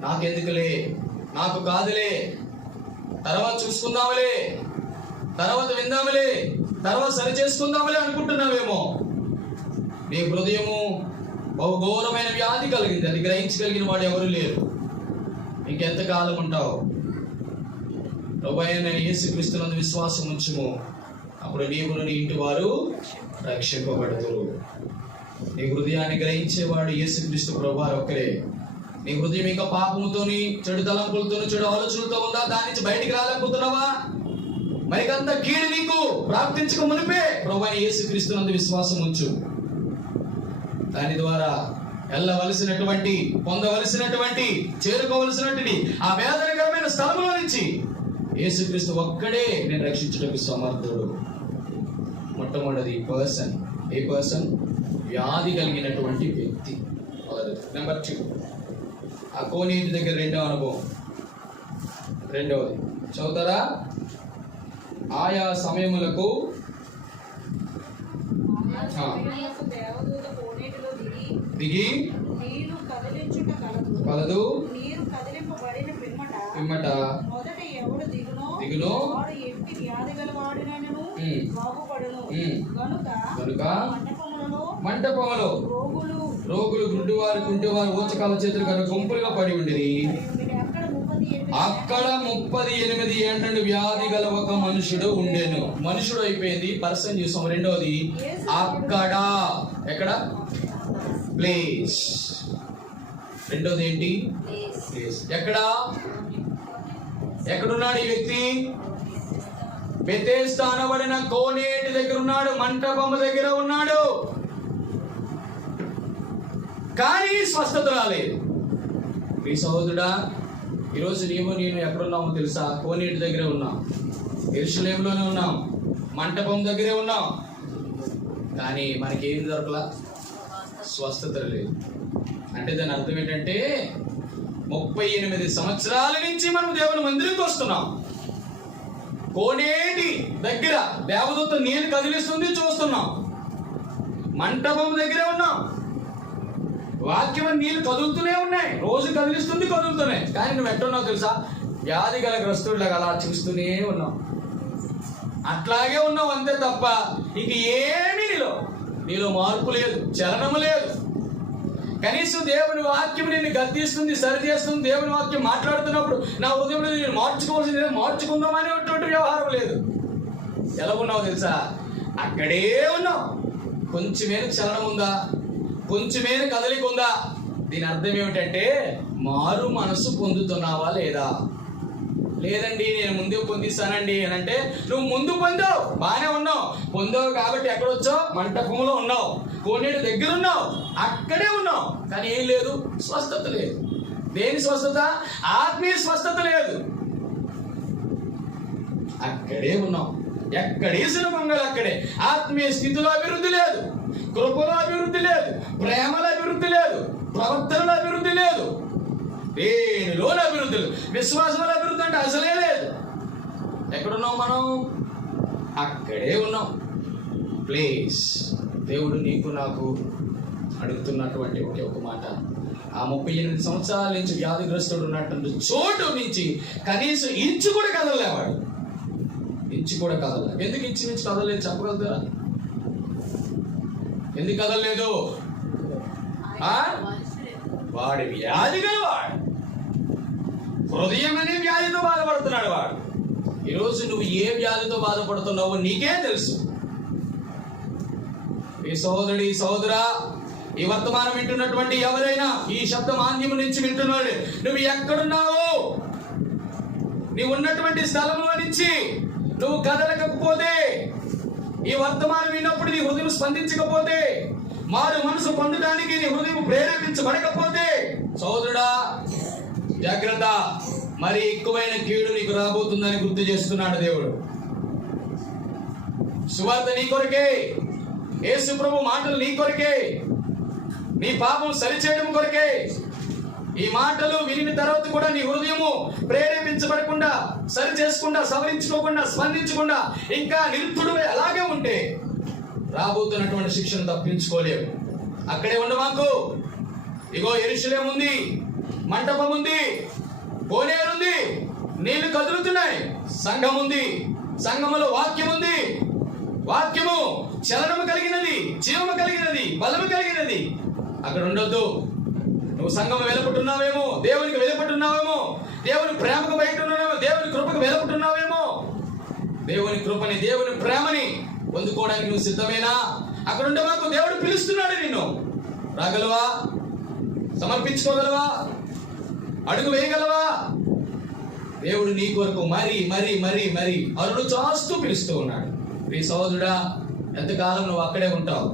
నాకెందుకులే, నాకు కాదులే, తర్వాత చూసుకుందాములే, తర్వాత విందాములే, తర్వాత సరి చేసుకుందాములే అనుకుంటున్నావేమో. నీ హృదయము బహుఘోరమైన వ్యాధి కలిగింది. అది గ్రహించగలిగిన వాడు ఎవరు లేరు. ఇంకెంతకాలం ఉంటావు? ప్రభువైన యేసుక్రీస్తునందు విశ్వాసం ఉంచుము, అప్పుడు నీవును నీ ఇంటి వారు రక్షింపబడతారు. నీ హృదయాన్ని గ్రహించేవాడు యేసుక్రీస్తు ప్రభువారు ఒక్కరే. నీ హృదయం ఇంకా పాపముతోని, చెడు తలంపులతోని, చెడు ఆలోచనలతో ఉందా? దాని నుంచి బయటికి రాలేకపోతున్నావా? మరికంత కీడు నీకు ప్రాప్తించక మునిపే ప్రభువైన యేసుక్రీస్తునందు విశ్వాసం ఉంచు. దాని ద్వారా వెళ్ళవలసినటువంటి, పొందవలసినటువంటి, చేరుకోవలసినటువంటి ఆ వేదనకరమైన స్థలంలో నుంచి యేసుక్రీస్తు ఒక్కడే నేను రక్షించుటకు సమర్థుడు. మొట్టమొదటి పర్సన్. ఏ పర్సన్? వ్యాధి కలిగినటువంటి వ్యక్తి. నెంబర్ 2, ఆ కోనేటి దగ్గర రెండవ అనుభవం. రెండవది చదువుతారా? ఆయా సమయములకు దిగి కలదు. పిమ్మట దిగును కనుక మంటపములో రోగులు, గుడ్డివారు, కుంటివారు, ఊచకాల చేతులు కనుక గుంపులుగా పడి ఉండేది. అక్కడ 38 ఏండ్ల వ్యాధి గల ఒక మనుషుడు ఉండేను. మనుషుడు అయిపోయింది, పర్సన్ చూసాం. రెండవది అక్కడ, ఎక్కడ? ప్లేస్. రెండోది ఏంటి? ప్లేస్. ఎక్కడున్నాడు ఈ వ్యక్తి? బెతెస్దా అనబడిన కోనేటి దగ్గర ఉన్నాడు, మంటపము దగ్గర ఉన్నాడు. కానీ స్వస్థత రాలేదు. మీ సహోదరుడా, ఈరోజు నేను ఎక్కడున్నామో తెలుసా? కోనేటి దగ్గరే ఉన్నాం, యెరూషలేములోనే ఉన్నాం, మంటపం దగ్గరే ఉన్నాం. కానీ మనకి ఏం దొరకలా? స్వస్థత లేదు. అంటే దాని అర్థం ఏంటంటే 38 సంవత్సరాల నుంచి మనం దేవుని మందిరానికి వస్తున్నాం. కోనేటి దగ్గర దేవదూత నీరు కదిలిస్తుంది, చూస్తున్నాం. మంటపం దగ్గరే ఉన్నాం. వాక్యం నీళ్ళు కదులుతూనే ఉన్నాయి, రోజు కదులుతున్నాయి. కానీ నువ్వు ఎట్టున్నావు తెలుసా? వ్యాధి గల గ్రస్తుడిలాగా అలా చూస్తూనే ఉన్నావు. అట్లాగే ఉన్నావు అంతే తప్ప ఇంక ఏమీ నీలో మార్పు లేదు, చలనము లేదు. కనీసం దేవుని వాక్యం నేను గద్దిస్తుంది, సరిచేస్తుంది. దేవుని వాక్యం మాట్లాడుతున్నప్పుడు నా హృదయంలో నేను మార్చుకోవాల్సింది మార్చుకుందాం అనేటువంటి వ్యవహారం లేదు. ఎలా ఉన్నావు తెలుసా? అక్కడే ఉన్నావు. కొంచెమేన చలనం ఉందా, కొంచెమేన కదలిక ఉందా? దీని అర్థం ఏమిటంటే మారు మనసు పొందుతున్నావా లేదా? లేదండి నేను ముందే పొందిస్తానండి అని అంటే నువ్వు ముందు పొందావు, బాగానే ఉన్నావు. పొందావు కాబట్టి ఎక్కడొచ్చావు? మంటపంలో ఉన్నావు, కోనేటి దగ్గర ఉన్నావు, అక్కడే ఉన్నావు. కానీ ఏం లేదు, స్వస్థత లేదు. దేని స్వస్థత? ఆత్మీయ స్వస్థత లేదు. అక్కడే ఉన్నావు. ఎక్కడేసిన పొంగలు అక్కడే. ఆత్మీయ స్థితిలో అభివృద్ధి లేదు, కృపలో అభివృద్ధి లేదు, ప్రేమలో అభివృద్ధి లేదు, ప్రవర్తనలో అభివృద్ధి లేదు, దేనిలోని అభివృద్ధి లేదు. విశ్వాసంలో అభివృద్ధి అంటే అసలే లేదు. ఎక్కడున్నాం మనం? అక్కడే ఉన్నాం. ప్లీజ్, దేవుడు నీకు నాకు అడుగుతున్నటువంటి ఒకే ఒక మాట, ఆ 38 సంవత్సరాల నుంచి వ్యాధిగ్రస్తుడు ఉన్నటువంటి చోటు నుంచి కనీసం ఇంచు కూడా కదలలేవాడు. ఇంచు కూడా కదలలే. ఎందుకు ఇంచు నుంచి కదలలేదు చెప్పగలుగుతారా? ఎందుకు కదలలేదు? వాడి వ్యాధి గలవాడు, హృదయం అనే వ్యాధితో బాధపడుతున్నాడు వాడు. ఈరోజు నువ్వు ఏ వ్యాధితో బాధపడుతున్నావో నీకే తెలుసు. ఈ సహోదరుడి, సహోదరా, ఈ వర్తమానం వింటున్నటువంటి ఎవరైనా, ఈ శబ్ద మాధ్యమం నుంచి వింటున్నాడు, నువ్వు ఎక్కడున్నావు? నీవు ఉన్నటువంటి స్థలంలో నుంచి నువ్వు కదలకపోతే, ఈ వర్తమానం విన్నప్పుడు నీ హృదయం స్పందించకపోతే, మారు మనసు పొందడానికి నీ హృదయం ప్రేరేపించబడకపోతే, సోదరుడా జాగ్రత్త, మరి ఎక్కువైన కీడు నీకు రాబోతుందని గుర్తు చేస్తున్నాడు దేవుడు. సువార్త నీ కొరకే, యేసు ప్రభు మాటలు నీ కొరకే, నీ పాపం సరిచేయడం కొరకే. ఈ మాటలు వినిన తర్వాత కూడా నీ హృదయము ప్రేరేపించబడకుండా, సరి చేసుకుండా, సవరించుకోకుండా, స్పందించకుండా ఇంకా నిరుద్ధుడు అలాగే ఉంటే రాబోతున్నటువంటి శిక్షను తప్పించుకోలేవు. అక్కడే ఉండమాకు. ఇగో యెరూషలేము ఉంది, మంటపం ఉంది, కోనేరు ఉంది, నీళ్లు కదులుతున్నాయి, సంఘం ఉంది, సంఘములో వాక్యం ఉంది. వాక్యము చలనము కలిగినది, జీవము కలిగినది, బలము కలిగినది. అక్కడ ఉండొద్దు. నువ్వు సంఘము వెలుపట్టున్నావేమో, దేవునికి వెలుపట్టున్నావేమో, దేవుని ప్రేమకు బయట ఉన్నావేమో, దేవుని కృపకు వెలుపట్టున్నావేమో. దేవుని కృపని, దేవుని ప్రేమని పొందుకోవడానికి నువ్వు సిద్ధమేనా? అక్కడ ఉండే మాకు దేవుడు పిలుస్తున్నాడు. నిన్ను రాగలవా? సమర్పించుకోగలవా? అడుగు వేయగలవా? దేవుడు నీ కొరకు మరి మరి మరి మరి అరుడు చాస్తూ పిలుస్తూ ఉన్నాడు. ఈ సహోదరుడా, ఎంతకాలం నువ్వు అక్కడే ఉంటావు?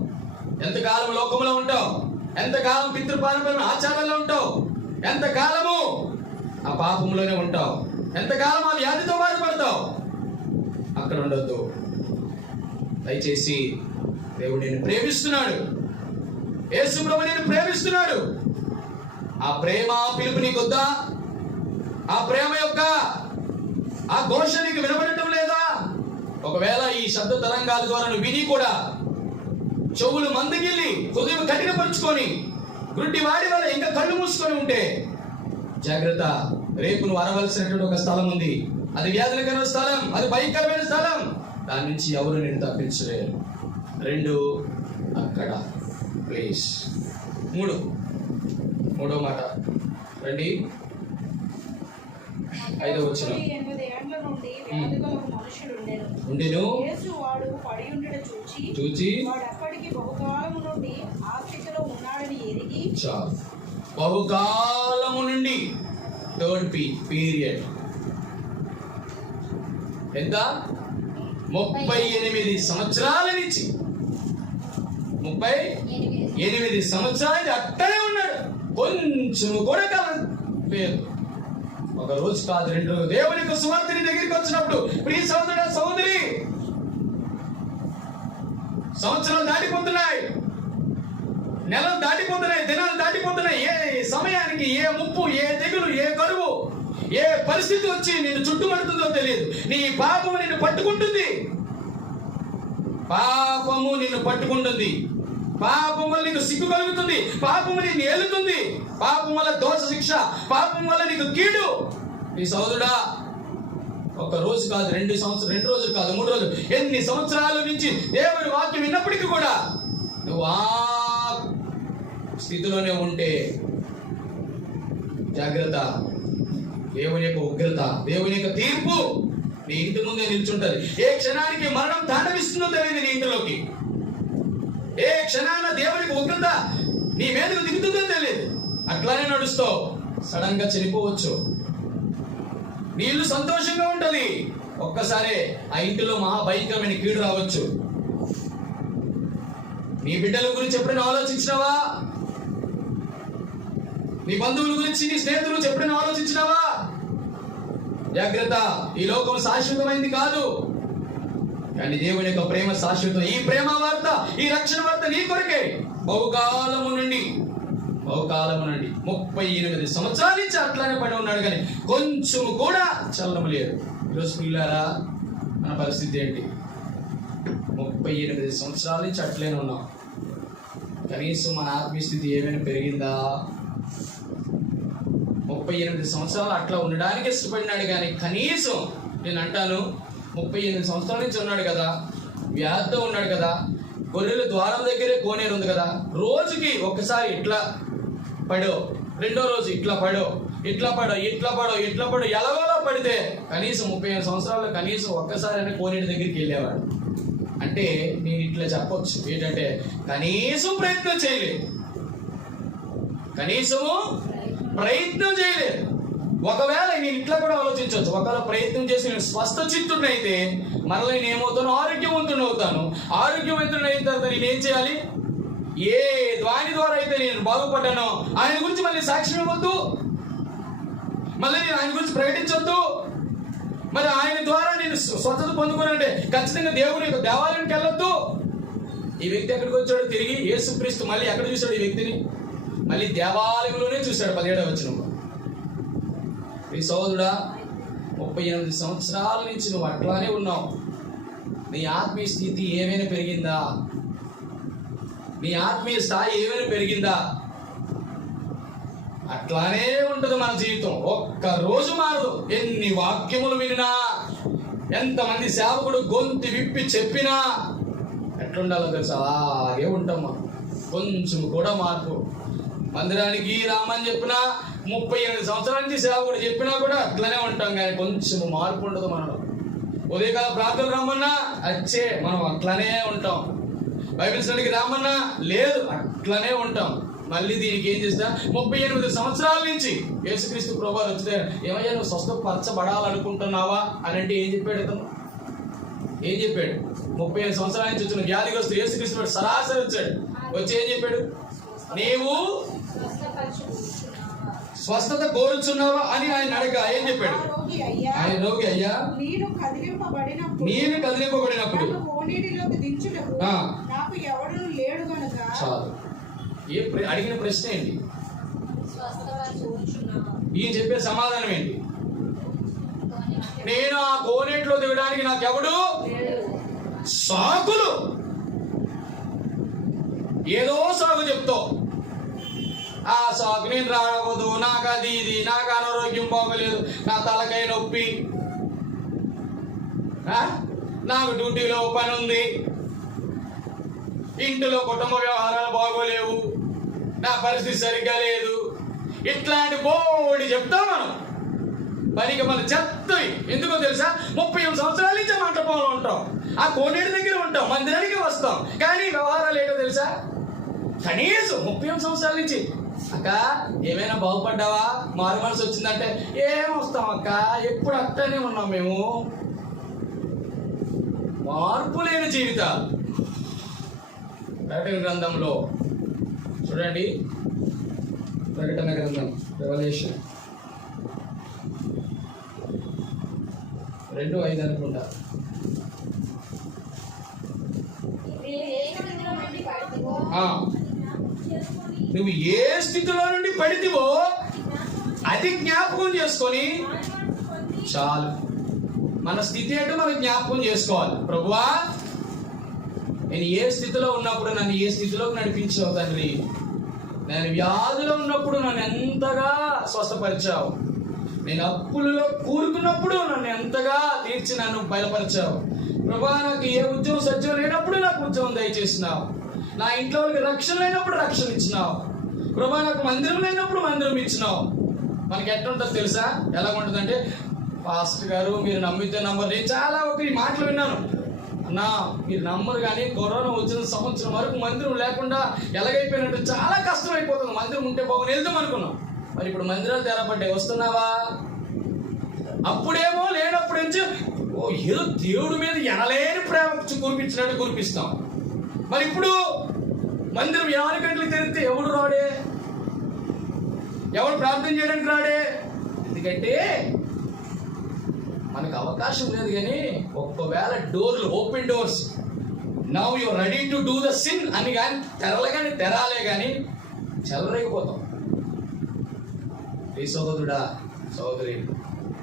ఎంతకాలం లోకంలో ఉంటావు? ఎంతకాలం పితృపారంపర్య ఆచారాల్లో ఉంటావు? ఎంతకాలము ఆ పాపంలోనే ఉంటావు? ఎంతకాలం ఆ వ్యాధితో బాధపడతావు? అక్కడ ఉండొద్దు. దయచేసి దేవుడు నేను ప్రేమిస్తున్నాడు, యేసు ప్రభు నేను ప్రేమిస్తున్నాడు. ఆ ప్రేమ పిలుపు నీకొద్దా? ఆ ప్రేమ యొక్క ఆ ఘోష నీకు వినబడటం లేదా? ఒకవేళ ఈ శబ్ద తరంగాల ద్వారా నువ్వు విని కూడా చెవులు మందగిల్లి, హృదయం కఠినపరుచుకొని, గుడ్డి వాడి వల్ల ఇంకా కళ్ళు మూసుకొని ఉంటే జాగ్రత్త. రేపు నువ్వు అరవలసినటువంటి ఒక స్థలం ఉంది. అది వ్యాధులకైన స్థలం, అది భయంకరమైన స్థలం. దాని నుంచి ఎవరు నేను తప్పించలేరు. 2 అక్కడ. ప్లీజ్. 3వ మాట రండి. 5వ వచనం. ఉండెను, చూచి బహుకాలము నుండి, థర్డ్ పీరియడ్ ఎంత? 38 సంవత్సరాల నుంచి. 38 సంవత్సరాలు అట్టనే ఉన్నాడు. కొంచెం కూడా కాలం లేదు. ఒక రోజు కాదు, 2 రోజులు. దేవుని యొక్క సువార్తని దగ్గరికి వచ్చినప్పుడు, ప్రియ సహోదరుడా, సహోదరి, సంవత్సరాలు దాటిపోతున్నాయి, నెలలు దాటిపోతున్నాయి, దినాలు దాటిపోతున్నాయి. ఏ సమయానికి ఏ ముప్పు, ఏ తెగులు, ఏ కరువు, ఏ పరిస్థితి వచ్చి నిన్ను చుట్టుముడుతుందో తెలియదు. నీ పాపము నిన్ను పట్టుకుంటుంది. పాపము నిన్ను పట్టుకుంటుంది, పాపం వల్ల నీకు సిగ్గు కలుగుతుంది, పాపము నిన్ను ఏలుతుంది, పాపం వల్ల దోష శిక్ష, పాపం వల్ల నీకు కీడు. నీ సోదరుడా, ఒక రోజు కాదు, 2 రోజులు కాదు, 3 రోజులు, ఎన్ని సంవత్సరాల నుంచి దేవుని వాక్యం విన్నప్పటికీ కూడా నువ్వు ఆ స్థితిలోనే ఉంటే జాగ్రత్త. దేవుని యొక్క ఉగ్రత, దేవుని యొక్క తీర్పు నీ ఇంటి ముందే నిల్చుంటది. ఏ క్షణానికి మరణం తాండవిస్తుందో తెలియదు నీ ఇంటిలోకి. ఏ క్షణాన దేవునికి ఉగ్రత నీ మీదకు దిగుతుందో తెలియదు. అట్లానే నడుస్తావు, సడన్ గా చనిపోవచ్చు. నీ ఇల్లు సంతోషంగా ఉంటది, ఒక్కసారే ఆ ఇంటిలో మహాభయంకరమైన కీడు రావచ్చు. నీ బిడ్డల గురించి ఎప్పుడైనా ఆలోచించినావా? నీ బంధువుల గురించి, నీ స్నేహితుల గురించి ఎప్పుడైనా ఆలోచించినావా? జాగ్రత్త. ఈ లోకం శాశ్వతమైంది కాదు, కానీ దేవుని యొక్క ప్రేమ శాశ్వతం. ఈ ప్రేమ వార్త, ఈ రక్షణ వార్త నీ కొరకే. బహుకాలము నుండి 38 సంవత్సరాల నుంచి అట్లానే పడి ఉన్నాడు, కానీ కొంచెం కూడా చల్లడం లేదు. ఈరోజు పిల్లారా, మన పరిస్థితి ఏంటి? 38 సంవత్సరాల నుంచి అట్లనే ఉన్నాం. కనీసం మన ఆత్మీయ స్థితి ఏమైనా పెరిగిందా? 38 సంవత్సరాలు అట్లా ఉండడానికి ఇష్టపడినాడు, కానీ కనీసం నేను అంటాను, 38 సంవత్సరాల నుంచి ఉన్నాడు కదా, వ్యాధితో ఉన్నాడు కదా, గొర్రెల ద్వారం దగ్గరే కోనేరు ఉంది కదా, రోజుకి ఒక్కసారి ఇట్లా పడో, రెండో రోజు ఇట్లా పడో, ఎలాగోలా పడితే కనీసం 35 సంవత్సరాల్లో కనీసం ఒక్కసారి కోనేరు దగ్గరికి వెళ్ళేవాడు. అంటే నేను ఇట్లా చెప్పొచ్చు ఏంటంటే, కనీసం ప్రయత్నం చేయలేదు. ఒకవేళ నేను ఇట్లా కూడా ఆలోచించవచ్చు, ఒకవేళ ప్రయత్నం చేసి నేను స్వస్థ చిత్తుడైతే మరలా నేను ఏమవుతాను? ఆరోగ్యవంతుడు అవుతాను. ఆరోగ్యవంతుడు అయిన తర్వాత నేనేం చేయాలి? ఏ దాని ద్వారా అయితే నేను బాగుపడ్డానో ఆయన గురించి మళ్ళీ సాక్ష్యం ఇవ్వద్దు, మళ్ళీ నేను ఆయన గురించి ప్రకటించొద్దు. మరి ఆయన ద్వారా నేను స్వస్థత పొందుకున్నానంటే ఖచ్చితంగా దేవుని యొక్క దేవాలయానికి వెళ్ళొద్దు. ఈ వ్యక్తి ఎక్కడికి వచ్చాడు? తిరిగి యేసుక్రీస్తు మళ్ళీ ఎక్కడ చూశాడు ఈ వ్యక్తిని? మళ్ళీ దేవాలయంలోనే చూశాడు. 17వ వచనంలో. ఈ సోదరుడా, 38 సంవత్సరాల నుంచి నువ్వు అట్లానే ఉన్నావు. నీ ఆత్మీయ స్థితి ఏమైనా పెరిగిందా? నీ ఆత్మీయ స్థాయి ఏమైనా పెరిగిందా? అట్లానే ఉంటది మన జీవితం, ఒక్క రోజు మారదు. ఎన్ని వాక్యములు వినినా, ఎంతమంది సేవకుడు గొంతు విప్పి చెప్పినా ఎట్లుండాలో తెలుసా? అలాగే ఉంటాం మనం. కొంచెం కూడా మార్పు. మందిరానికి రామని చెప్పినా, 38 సంవత్సరాల నుంచి సేవకుడు చెప్పినా కూడా అట్లనే ఉంటాం, కానీ కొంచెం మార్పు ఉండదు మనలో. ఉదయకాల ప్రార్థన రమ్మన్నా అచ్చే మనం అట్లనే ఉంటాం. బైబిల్ స్టడీకి రామన్నా లేదు, అట్లనే ఉంటాం. మళ్ళీ దీనికి ఏం చేస్తా? 38 సంవత్సరాల నుంచి యేసుక్రీస్తు ప్రభువారు వచ్చితే, ఏమయ్యా నువ్వు స్వస్థపరచబడాలనుకుంటున్నావా అని అంటే ఏం చెప్పాడు అతను? ఏం చెప్పాడు? 35 సంవత్సరాల నుంచి వచ్చిన వ్యాధిగ్రస్తు యేసుక్రీస్తు సరాసరి వచ్చాడు. వచ్చి ఏం చెప్పాడు? నీవు స్వస్థత కోరుచున్నావా అని ఆయన అడగా ఏం చెప్పాడు? ఆయన రోగి అయ్యా, నేను కదిలింపబడినప్పుడు చాలు. అడిగిన ప్రశ్న ఏంటి? ఈయన చెప్పే సమాధానం ఏంటి? నేను ఆ కోనేట్లో దిగడానికి నాకెవడు? సాకులు, ఏదో సాగు చెప్తావు. ఆ సాకు నేను రావద్దు, నాకు అది ఇది, నాకు అనారోగ్యం బాగోలేదు, నా తలకాయ నొప్పి, నాకు డ్యూటీలో పని ఉంది, ఇంటిలో కుటుంబ వ్యవహారాలు బాగోలేవు, నా పరిస్థితి సరిగ్గా లేదు, ఇట్లాంటి బోడి చెప్తాం మనం. పనికి మన చెప్తాయి. ఎందుకో తెలుసా? 38 సంవత్సరాల నుంచి మంటపంలో ఉంటాం, ఆ కోనేటి దగ్గర ఉంటాం, మందిరానికి వస్తాం, కానీ వ్యవహారాలు ఏంటో తెలుసా? కనీసం 38 సంవత్సరాల నుంచి అక్క ఏమైనా బాగుపడ్డావా, మారు మనసు వచ్చిందంటే ఏం వస్తాం అక్క, ఎప్పుడు అట్టనే ఉన్నాం మేము. మార్పు లేని జీవితాలు. ప్రకటన గ్రంథంలో చూడండి, ప్రకటన గ్రంథం రెవల్యూషన్ 2:5 అనుకుంటా. నువ్వు ఏ స్థితిలో నుండి పడితివో అది జ్ఞాపకం చేసుకొని చాలు. మన స్థితి ఏంటో మనం జ్ఞాపకం చేసుకోవాలి. ప్రభువా నేను ఏ స్థితిలో ఉన్నప్పుడు నన్ను ఏ స్థితిలోకి నడిపించావు తండ్రి. నేను వ్యాధిలో ఉన్నప్పుడు నన్ను ఎంతగా స్వస్థపరిచావు. నేను అప్పులలో కూరుకున్నప్పుడు నన్ను ఎంతగా తీర్చి నన్ను బయలుపరిచావు. ప్రభా, నాకు ఏ ఉద్యోగం సత్యం లేనప్పుడు నాకు ఉద్యోగం దయచేసినావు. నా ఇంట్లో వాళ్ళకి రక్షణ లేనప్పుడు రక్షణ ఇచ్చినావు. ప్రభా, నాకు మందిరం లేనప్పుడు మందిరం ఇచ్చినావు. మనకి ఎట్లుంటుందో తెలుసా? ఎలా ఉంటుందంటే, పాస్టర్ గారు మీరు నమ్మితే నమ్మరు. నేను చాలా ఒకరి మాటలు విన్నాను. అన్నా మీరు నమ్మరు, కానీ కరోనా వచ్చిన సంవత్సరం వరకు మందిరం లేకుండా ఎలాగైపోయినట్టు చాలా కష్టం అయిపోతుంది. మందిరం ఉంటే బాగుని వెళ్దాం అనుకున్నాం. మరి ఇప్పుడు మందిరాలు తెరపడ్డాయి, వస్తున్నావా? అప్పుడేమో లేనప్పుడు నుంచి ఏదో దేవుడి మీద ఎనలేని ప్రేమ కురిపించినట్టు కురిపిస్తాం. మరి ఇప్పుడు మందిరం 4 గంటలకు తెరిస్తే ఎవడు రాడే? ఎవడు ప్రార్థన చేయడానికి రాడే? ఎందుకంటే మనకు అవకాశం లేదు. కానీ ఒకవేళ డోర్లు open doors, now you are ready to do the sin అని కానీ తెరాలే కానీ చెలరైపోతాం. ఈ సహోదరుడా, సహోదరి,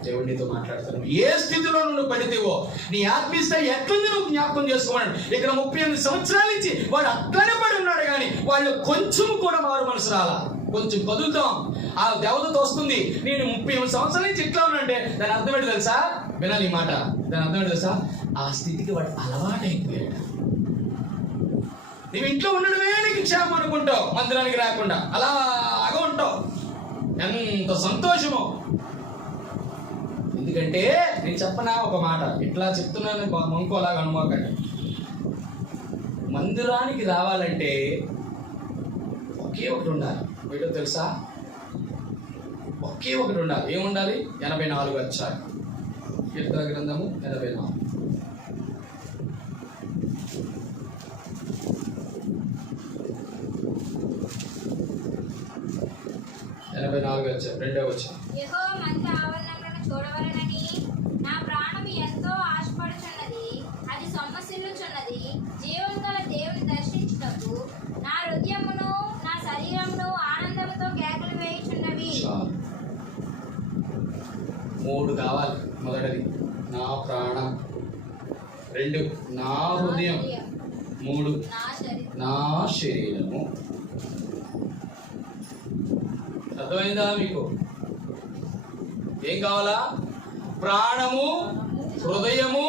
దేవుడితో మాట్లాడుతున్నాను. ఏ స్థితిలో నువ్వు పడితేవో నీ ఆత్మీయస్థాయి ఎట్లుంది నువ్వు జ్ఞాపకం చేసుకోమని. ఇక్కడ 38 సంవత్సరాల నుంచి వాడు అట్లనే పడి ఉన్నాడు, కానీ వాళ్ళు కొంచెం కూడా మారు మనసు రాలా. కొంచెం కదులుతాం, ఆ దేవతతో వస్తుంది. నేను 38 సంవత్సరాల నుంచి ఇట్లా ఉన్నానంటే దాని అర్థం ఏంటి తెలుసా? వినాలి ఈ మాట. దాని అర్థం ఏంటి తెలుసా? ఆ స్థితికి వాడు అలవాటైపోయాడు. నువ్వు ఇంట్లో ఉండడమే నీకు క్షేమం అనుకుంటావు, మందిరానికి రాకుండా అలాగా ఉంటావు. ఎంత సంతోషమో! ఎందుకంటే నేను చెప్పనా ఒక మాట, ఇట్లా చెప్తున్నాను ఇంకోలాగా అనుకోకండి. మందిరానికి రావాలంటే ఒకే ఒకటి ఉండాలి. ఏంటో తెలుసా? ఒకే ఒకటి ఉండాలి. ఏముండాలి? 84 అధ్యాయం, కీర్తన గ్రంథము 84. 84 అధ్యాయం 2వ వచనం. యెహోవా మందిర ఆవరణములను చూడవలెనని నా ప్రాణము ఎంతో ఆశపడుచున్నది. అది సొమ్మసిల్లుచున్నది. జీవము గల దేవుని దర్శించుటకు నా హృదయమును నా శరీరమును ఆనందముతో కేకలు వేయుచున్నవి. 3 కావాలి. మొదటిది నా ప్రాణం, 2 నా హృదయం, 3 నా శరీరము. అర్థమైందా మీకు? ఏం కావాలా? ప్రాణము, హృదయము,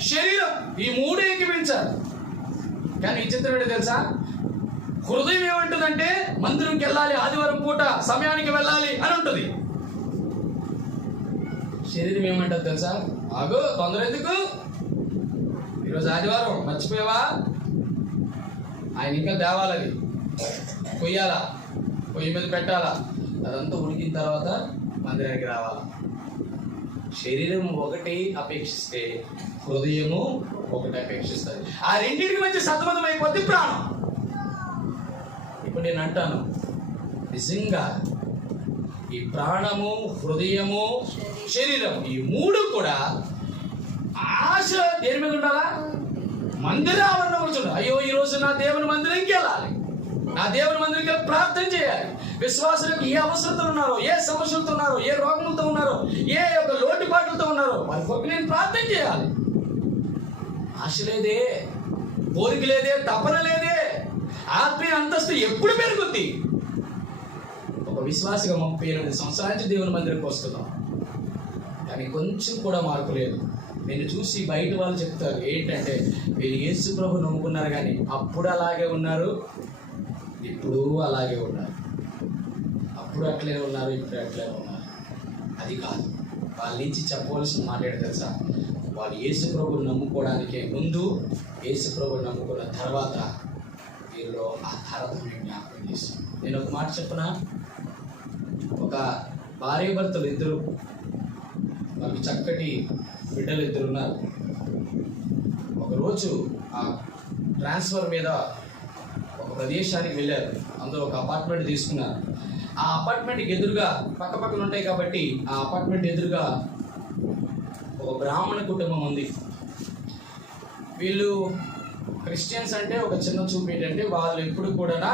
శరీరం. ఈ 3 ఏకీపించాలి. కానీ విచిత్రం ఏంటో తెలుసా? హృదయం ఏమంటుందంటే మందిరంకి వెళ్ళాలి, ఆదివారం పూట సమయానికి వెళ్ళాలి అని ఉంటుంది. శరీరం ఏమంటుంది తెలుసా? ఆగు, తొందర ఎందుకు, ఈరోజు ఆదివారం మర్చిపోయావా? ఆయన ఇంకా తేవాలని కొయ్యాలా, పొయ్యి మీద పెట్టాలా, అదంతా ఉడికిన తర్వాత మందిరానికి రావాలా. శరీరం ఒకటి అపేక్షిస్తే హృదయము ఒకటి అపేక్షిస్తుంది. ఆ రెండింటికి మధ్య సతమతం అయిపోద్ది ప్రాణం. ఇప్పుడు నేను అంటాను, నిజంగా ఈ ప్రాణము, హృదయము, శరీరం, ఈ 3 కూడా ఆశ దేని మీద ఉండాలా? మందిర ఆవరణం చూడాలి. అయ్యో ఈరోజు నా దేవుని మందిరంకి వెళ్ళాలి, నా దేవుని మందిరంకి ప్రార్థన చేయాలి. విశ్వాసులకు ఏ అవసరంతో ఉన్నారో, ఏ సమస్యలతో ఉన్నారో, ఏ రోగములతో ఉన్నారో, ఏ యొక్క లోటుపాట్లతో ఉన్నారో వారి కొరకు నేను ప్రార్థన చేయాలి. ఆశ లేదే, కోరిక లేదే, తపన లేదే. ఆత్మీయ అంతస్తు ఎప్పుడు పెరుగుద్ది? ఒక విశ్వాసిగా 38 సంవత్సరాల నుంచి దేవుని మందిరంకి వస్తున్నాం, కానీ కొంచెం కూడా మార్పు లేదు. నేను చూసి బయట వాళ్ళు చెప్తారు ఏంటంటే, వీళ్ళు యేసు ప్రభు నమ్ముకున్నారు, కానీ అప్పుడు అలాగే ఉన్నారు, ఇప్పుడు అలాగే ఉన్నారు. అప్పుడు అట్లే ఉన్నారు, ఇప్పుడు అట్లే ఉన్నారు. అది కాదు. వాళ్ళ నుంచి చెప్పవలసిన మాట ఏంటో తెలుసా? వాళ్ళు యేసు ప్రభువుని నమ్ముకోవడానికే ముందు, యేసు ప్రభువుని నమ్ముకున్న తర్వాత వీరిలో ఆ తారతమ్యం జ్ఞాపకం చేస్తాం. నేను ఒక మాట చెప్పనా? ఒక భార్యాభర్తలు ఇద్దరు, వాళ్ళకి చక్కటి బిడ్డలు 2 ఉన్నారు. ఒకరోజు ఆ ట్రాన్స్ఫర్ మీద ఒక ప్రదేశానికి వెళ్ళారు. అందులో ఒక అపార్ట్మెంట్ తీసుకున్నారు. ఆ అపార్ట్మెంట్కి ఎదురుగా పక్కపక్కన ఉంటాయి కాబట్టి ఆ అపార్ట్మెంట్ ఎదురుగా ఒక బ్రాహ్మణ కుటుంబం ఉంది. వీళ్ళు క్రిస్టియన్స్ అంటే ఒక చిన్న చూపు ఏంటంటే, వాళ్ళు ఎప్పుడు కూడా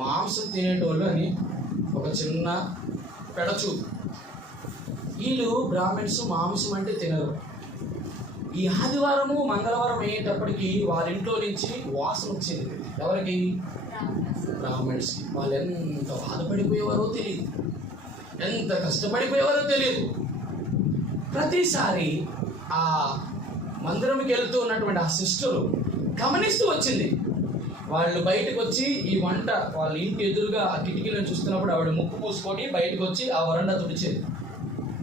మాంసం తినేటోళ్ళు అని ఒక చిన్న పెడచూపు. వీళ్ళు బ్రాహ్మణ్స్ మాంసం అంటే తినరు. ఈ ఆదివారము మంగళవారం అయ్యేటప్పటికి వాళ్ళ ఇంట్లో నుంచి వాసన వచ్చింది. ఎవరికి? బ్రాహ్మణ్స్కి. వాళ్ళు ఎంత బాధపడిపోయేవారో తెలియదు, ఎంత కష్టపడిపోయేవారో తెలియదు. ప్రతిసారి ఆ మందిరంకి వెళ్తూ ఉన్నటువంటి ఆ సిస్టరు గమనిస్తూ వచ్చింది. వాళ్ళు బయటకు వచ్చి ఈ వంట వాళ్ళ ఇంటి ఎదురుగా ఆ కిటికీలను చూస్తున్నప్పుడు ఆవిడ ముక్కు పూసుకొని బయటకు వచ్చి ఆ వరండా తుడిచేది.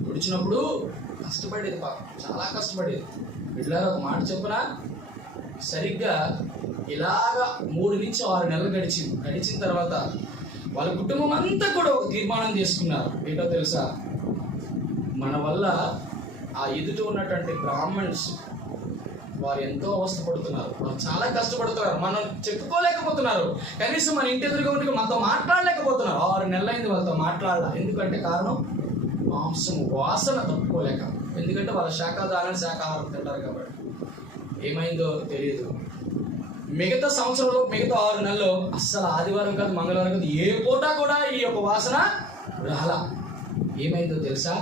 తుడిచినప్పుడు కష్టపడేది, పాపం చాలా కష్టపడేది. బిడ్డలారా ఒక మాట చెప్పునా, సరిగ్గా ఇలాగా 3 నుంచి 6 నెలలు గడిచిన తర్వాత వాళ్ళ కుటుంబం అంతా కూడా ఒక తీర్మానం చేసుకున్నారు. ఏంటో తెలుసా? మన వల్ల ఆ ఎదుట ఉన్నటువంటి బ్రాహ్మణ్స్ వారు ఎంతో అవస్థపడుతున్నారు, వారు చాలా కష్టపడుతున్నారు, మనం చెప్పుకోలేకపోతున్నారు, కనీసం మన ఇంటి ఎదురుగా ఉంటే మనతో మాట్లాడలేకపోతున్నారు. 6 నెలలైంది వాళ్ళతో మాట్లాడాల. ఎందుకంటే కారణం మాంసం వాసన తప్పుకోలేక. ఎందుకంటే వాళ్ళ శాకాహారం తింటారు కాబట్టి. ఏమైందో తెలియదు. మిగతా సంవత్సరంలో మిగతా 6 నెలలు అస్సలు ఆదివారం కాదు మంగళవారం కాదు ఏ పూట కూడా ఈ యొక్క వాసన రాలా. ఏమైందో తెలుసా?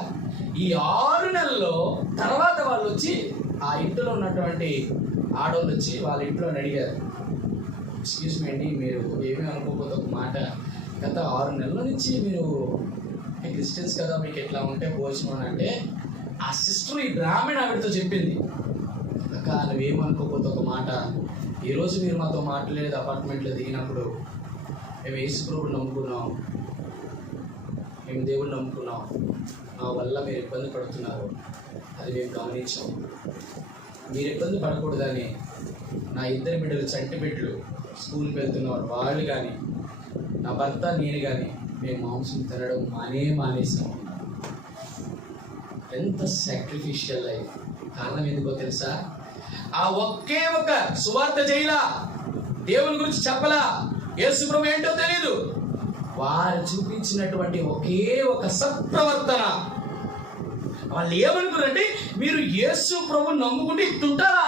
ఈ 6 నెలల్లో తర్వాత వాళ్ళు వచ్చి ఆ ఇంట్లో ఉన్నటువంటి ఆడవాళ్ళు వచ్చి వాళ్ళ ఇంట్లో అడిగారు, ఎక్స్క్యూజ్ మీ అండి, మీరు ఏమీ అనుకోకపోతే ఒక మాట, గత 6 నెలల నుంచి మీరు క్రిస్టియన్స్ కదా, మీకు ఎట్లా ఉంటే భోజనం అని అంటే ఆ సిస్టర్ ఈ బ్రాహ్మణ ఆవిడతో చెప్పింది, అక్క నువ్వేమనుకోకపోతే ఒక మాట, ఈరోజు మీరు మాతో మాట్లాడేది అపార్ట్మెంట్లో దిగినప్పుడు మేము యేసుప్రభువుని నమ్ముకున్నాం, మేము దేవుడిని నమ్ముకున్నాం, మా వల్ల మీరు ఇబ్బంది పడుతున్నారు, అది మేము గమనించాం. మీరు ఇబ్బంది పడకూడదని నా 2 బిడ్డలు చంటి బిడ్డలు స్కూల్కి వెళ్తున్నవారు వాళ్ళు కానీ నా భర్త నేను కానీ మేము మాంసం తినడం మానేసాం. ఎంత సాక్రిఫిషియల్ లైఫ్. కారణం ఎందుకో తెలుసా? ఆ ఒకే ఒక సువార్త చేయలా, దేవుని గురించి చెప్పలా, యేసు ప్రభు ఏంటో తెలీదు, వారు చూపించినటువంటి ఒకే ఒక సత్ప్రవర్తన. వాళ్ళు ఏమనుకున్నారంటే మీరు యేసు ప్రభు నమ్ముకుంటే ఇట్టుంటారా